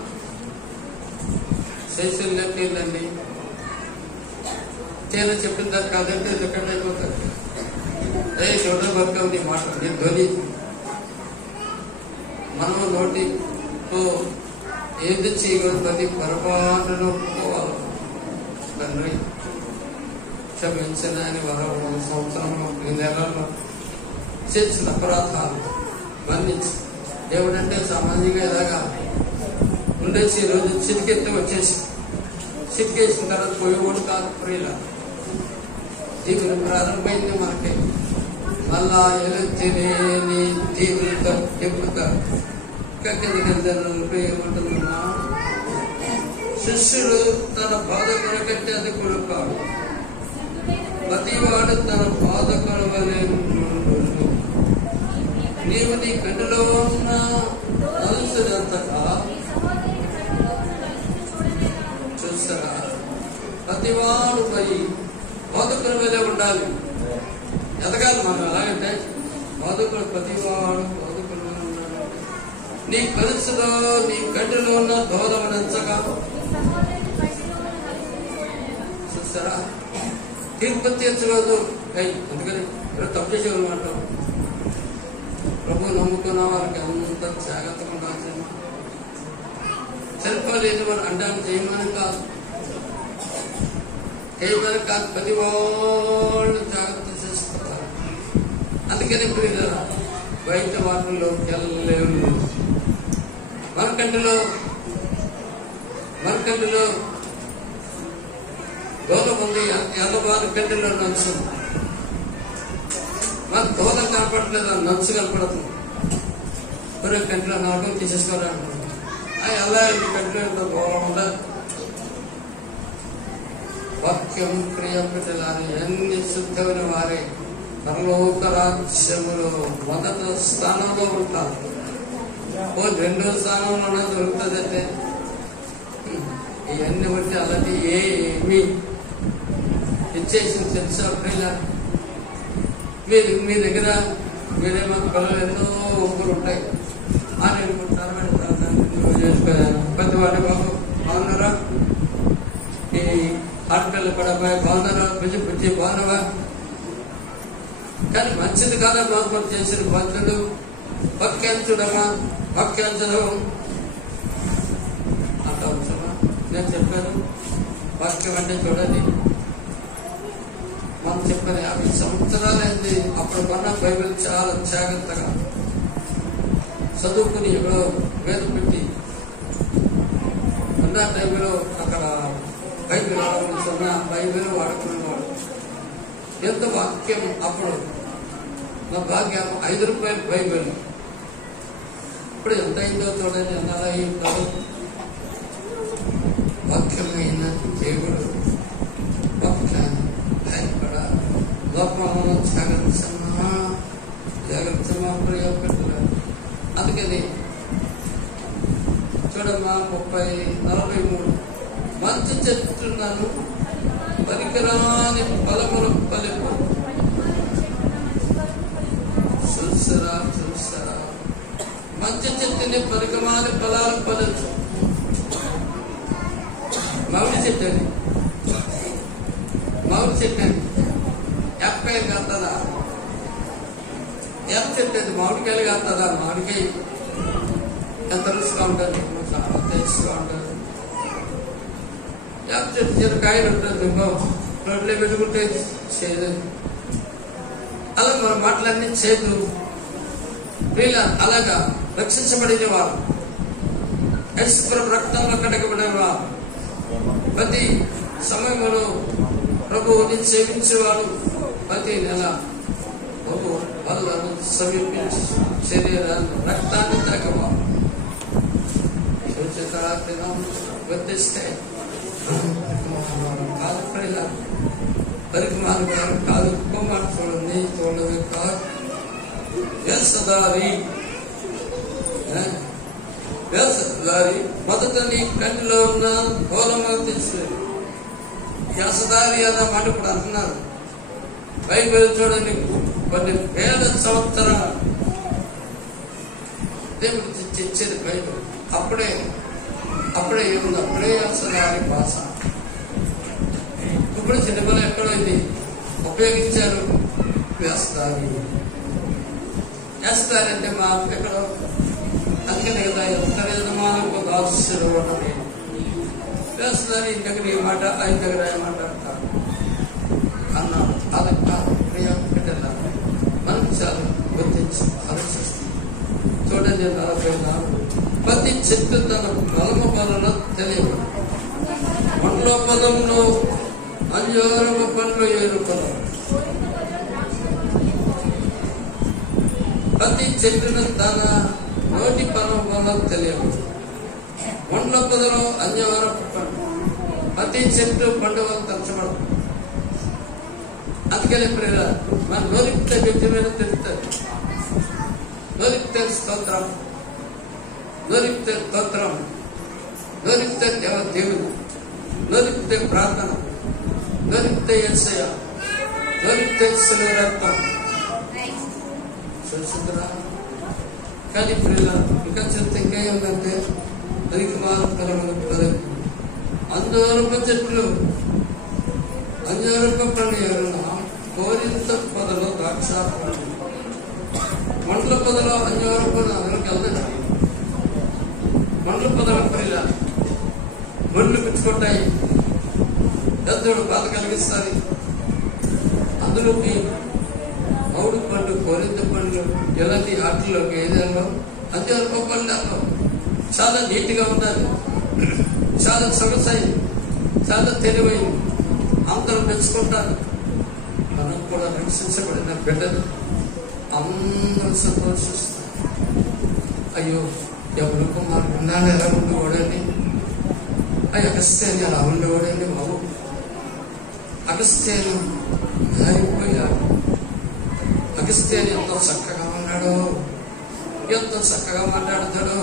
శైశల్యండి. తేన చెప్పిన దాన్ని కాదంటే రికార్డ్ అయిపోతుంది. అదే చూడడం బతుక ఉంది మాట, నేను ధ్వని మనము నోటితో ఏది చేయగలదు అది పొరపాటును ఒప్పుకోవాలి. తండ్రి క్షమించిన అని వరంలో సంవత్సరంలో ఈ నెలలో చేసిన అపరాధాలు మన్నించి దేవుడంటే సామాన్యంగా ఎలాగా ఉండేసి ఈరోజు చిటికెత్తి వచ్చేసి చిటికేసిన తర్వాత పోయేవాడు కాదు. ప్రియుల దీవుని ప్రారంభమైంది మనకి. మళ్ళా ఎలుతిని దీవులతో ఎప్పుడుగా ఏమంటున్నా, శిష్యుడు తన బాధకుడు కంటే అది కొడుకాడు, ప్రతివాడు తన బాధకుడు వలె నీవు నీ కంటిలో ఉన్న నలుసుదంతగా చూస్తారా. ప్రతివాడు పోయి బాధకుని వలె ఉండాలి, ఎదగాలి. మనం ఎలాగంటే బాధకుడు ప్రతివాడు బాధకుని వలె ఉండాలి. నీ పరిస్థితిలో నీ కంటిలో ఉన్న దూరమనంచగా చూస్తారా. తీర్పు తీర్చలేదు. అందుకని తప్పు చేసేవాళ్ళు ప్రభు నమ్ముకున్న వారికి అంత జాగ్రత్తగా ఉండాల్సిన సరిపోలేదు. మనం అంటాను చేయమని కాదు, చేయమని కాదు, ప్రతి వాళ్ళు జాగ్రత్త చేసుకోవాలి. అందుకని ఇప్పుడు బయట వాటిల్లోకి వెళ్ళలేము. మరకంటిలో దూరం ఉంది, ఎల్లవారి కంటిలో నచ్చు. మన దూరం కనపడలేదు, నచ్చు కనపడుతుంది. కొన్ని కంటిలో నరకం తీసేసుకోవాలనుకుంటున్నాం. అలా కంటిలో దూరం ఉండదు. వాక్యం ప్రియపెట్టాలని ఎన్ని శుద్ధమైన వారే పరలోక రాజ్యములో మొదటి స్థానంలో ఉంటారు. రెండో స్థానంలోనే దొరుకుతుందంటే ఇవన్నీ బట్టి అలాంటి ఏమి ఇచ్చేసి తెలుసా. మీరు మీ దగ్గర మీరేమో పిల్లలు ఎన్నో ఒప్పులు ఉంటాయి అని అనుకుంటారు. చేసుకోదాను ప్రతి వాడి బాబు బాగున్నారా, ఈ ఆడపిల్లలు కూడా బాగున్నారా, బుజ్జి బాగున్నావా. కానీ మంచిది కాదా మార్పులు చేసిన భక్తుడు భక్తించడమా భక్తించడం అంత అవసరమా. నేను చెప్పాను వాక్యం అంటే చూడండి, మనం చెప్పాను 50 సంవత్సరాలైంది. అప్పుడు కొన్న బైబిల్ చాలా జాగ్రత్తగా చదువుకుని ఎక్కడో వేద పెట్టి ఉన్న టైంలో అక్కడ బైబిల్ ఆడవలసిన బైబిల్ వాడుకునేవాడు. ఎంత వాక్యం. అప్పుడు నా భాగ్యం 5 రూపాయల బైబిల్. ఇప్పుడు ఎంత అయిందో చూడండి. అన్నారా ఈ వాక్యమైన దేవుడు వాక్యాన్ని భయపడ లోపంలో జాగ్రత్తమా ప్రియపెట్టారు. అందుకని చూడమ్మా 30-43 మంచి చెప్తున్నాను, పరికరాని ఫలములు ఫలింపు. చూసారా మంచి చెట్టుని పరికమాని ఫలాలు ఫలించు. మామిడి చెట్టు ఎప్పకాయలు కాస్తుందా, ఎప్ప చెట్టు అది మామిడికాయలు కాస్తుందా. మామిడికాయ ఎంత రుచిగా ఉంటుంది, చాలా టేస్ట్గా ఉంటుంది. ఎప్ప చెట్టు చిన్న కాయలు ఉంటుంది, రోడ్లో పెట్టుకుంటే చేయదు. అలా మన మాటలన్నీ చేదు. వీళ్ళ అలాగా రక్షించబడిన వారు, యేసుప్రభు రక్తంలో కడగబడిన వారు, ప్రతి సమయంలో ప్రభువుని సేవించేవారు ప్రతి నెల ప్రభు వాళ్ళను సమీపించి శరీరాన్ని రక్తాన్ని తాగేవారు. సూచకార్థం వర్తిస్తే కాదు ప్రియుల పరిమాణం కాదు కుమార్ చూడండి చూడమే కాదు వేషధారి వేషధారి మొదట నీ కంటిలో ఉన్న దూలముగా తీసివేయు. వేషధారి అన్న మాట ఇప్పుడు అంటున్నారు. బైబిల్ చూడండి, కొన్ని వేల సంవత్సరాలు దేవుడు తెచ్చేది బైబిల్. అప్పుడే ఏముంది, అప్పుడే వేషధారి భాష. ఇప్పుడు సినిమాలో ఎక్కడో ఇది ఉపయోగించారు. వేషధారి అంటే మా ఎక్కడో అందుకని కదా ఎంత యజమానులు కొంత ఆశ్చర్యపడాలి. వేషధారి ఇంటి దగ్గర ఈ మాట, ఆయన దగ్గర ఏ మాట అంటారు అన్నాడు. అది ప్రియాలు మనం చాలా గుర్తించి ఆలోచిస్తాం. చూడండి 44. ప్రతి చెట్టు తన బలము వలన తెలియదు. పండ్ల పదంలో అంజూరపు పండ్లు ఏరుకున్నాం. ప్రతి చెట్టును తన నోటి ఫలం వల్ల తెలియదు. పండ్ల పొదలో అంజూరపు పండు. ప్రతి చెట్టు పండు వల్ల తలచబడదు. అందుకని ప్రియుల మన నోరిపితే వ్యక్తి మీద తెలుస్తుంది. నోరిపితే స్తోత్రం, నోరిపితే స్తోత్రం, నోరిపితే దేవుడు, నోరిపితే ప్రార్థన, నోరిపితే యేసయ్య, నోరిపితే శిలువ రక్తం. చూస్తుందా? కానీ ప్రియుల ఇంకా చెప్తే ఇంకా ఏమంటే పనికి మాత్రం అంజూరపు చెట్లు అంజూరపు పండు ఏరున్నా కోరింత పొదలో ద్రాక్ష పండు. మండల పొదలో అంజూరపు అందులోకి వెళ్తాడు. మండల పొదల ప్రియుల మండ్లు పిచ్చుకుంటాయి, పెద్దోడు బాధ కలిగిస్తారు. అందులోకి మౌడు పండు, కోరింత పండ్లు ఇలాంటి ఆటల్లోకి ఏదైనా అంజూరపు పండ్లు చాలా నీట్గా ఉండాలి, చాలా సొగసైంది, చాలా తెలివైంది, అందరూ మెచ్చుకుంటారు. మనం కూడా రక్షించబడిన బిడ్డలు అందరూ సంతోషిస్తారు. అయ్యో ఎవరు కుమారుడు ఉన్నాడు, ఎలా ఉండేవాడండి, అగస్త్యాన్ని అలా ఉండేవాడండి బాబు. అగస్త్యాన్ని మారిపోయాడు. అగస్త్యాన్ని ఎంతో చక్కగా ఉన్నాడు, ఎంతో చక్కగా మాట్లాడతాడు,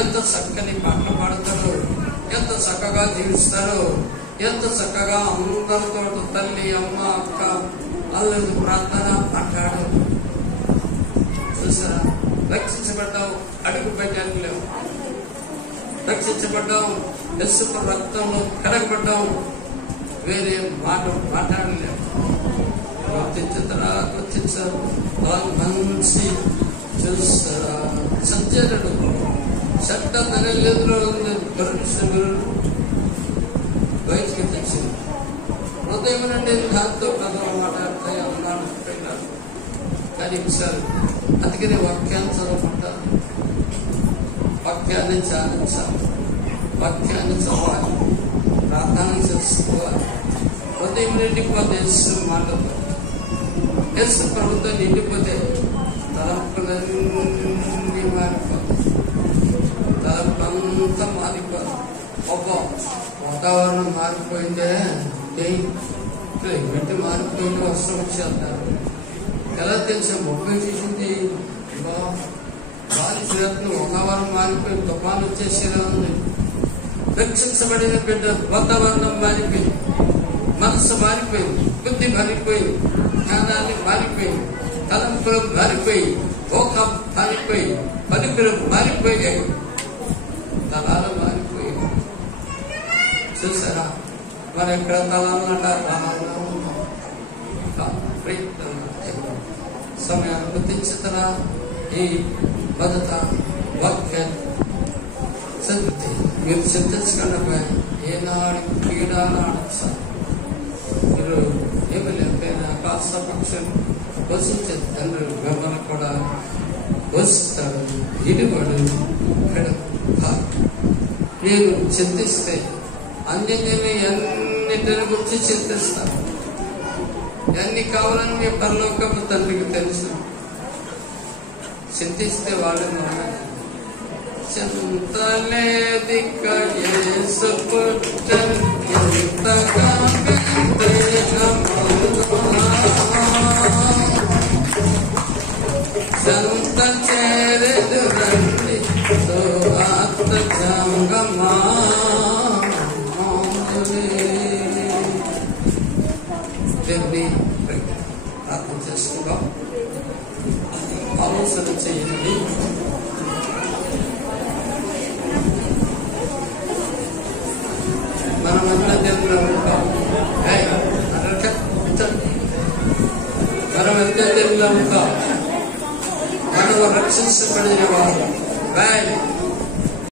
ఎంత చక్కని పాటలు పాడతాడు, ఎంత చక్కగా జీవిస్తాడు, ఎంత చక్కగా అందరితో తల్లి, అమ్మ, అక్క, అల్లుడు ప్రార్థన మాట్లాడు. చూసారా? రక్షించబడ్డావు, అడుగు పెట్టాను లేవు. రక్షించబడ్డావు, యెసు రక్తంలో కడగబడ్డావు, వేరే మాట మాట్లాడలేవు. గుర్తించారు మంచి చూస్తారా? సజ్జనుడు చట్ట తనలో పరమేశ్వరుడు బయటికి తెచ్చింది. హృదయం నుండి దాంతో కథలు మాట్లాడతాయి అన్నాడు. కానీ సార్ అందుకని వాక్యాన్ని చదవమంటారు. వాక్యాన్ని ధ్యానించాలి, వాక్యాన్ని చదవాలి, ప్రార్థన చేసుకోవాలి. హృదయం నిండిపోతే యేసు మాట్లాడతారు. యేసు ప్రభుత్వం నిండిపోతే తలంపులన్నీ మారిపోతాయి, తలంపంతా మారిపోదు. ఒక వాతావరణం మారిపోయిందే, క్లైమేట్ మారిపోయింది, వర్షం వచ్చేస్తారు. ఎలా తెలిసే మొక్కలు చేసింది గాలి చేతులు వాతావరణం మారిపోయింది, తుఫాను వచ్చేసేలా ఉంది. రక్షించబడిన బిడ్డ వాతావరణం మారిపోయింది, మనసు మారిపోయింది, బుద్ధి మారిపోయింది, జ్ఞానాన్ని మారిపోయింది, తలంపులు మారిపోయి, ఒక మారిపోయి, పలుకులు మారిపోయాయి, తలాలు మారిపోయాయి. చూసారా? మరి ఎక్కడ తలాలు అంటారు, సమయాన్ని గుర్తించుతారా? ఈ మొదట వాక్యాన్ని చదివితే మీరు చింతించకుండా ఏనాడు క్రీడానాడు సార్ మీరు ఏమి లేకపోయినా కాస్త పక్షం వసించే తండ్రి మిమ్మల్ని కూడా వస్తాడు. ఇడివాడు నేను చింతిస్తే అన్నిటిని అన్నిటిని గురించి చింతిస్తాను. ఎన్ని కావాలని మీ పరలోకపు తండ్రికి తెలుసు. చింతిస్తే వాళ్ళు చింతలేదిక యేసు పుట్టెను ఎంతగా చెంత చేరెదురండి ఆత్మ జంగమా దేవుని ప్రార్థన చేసుకుందాం. ఆలోచన చేయండి. మనమంతా దేవులో ఉంటాం. మనం ఎంత దేవులో ఉంటాం. మనం రక్షించబడిన వారు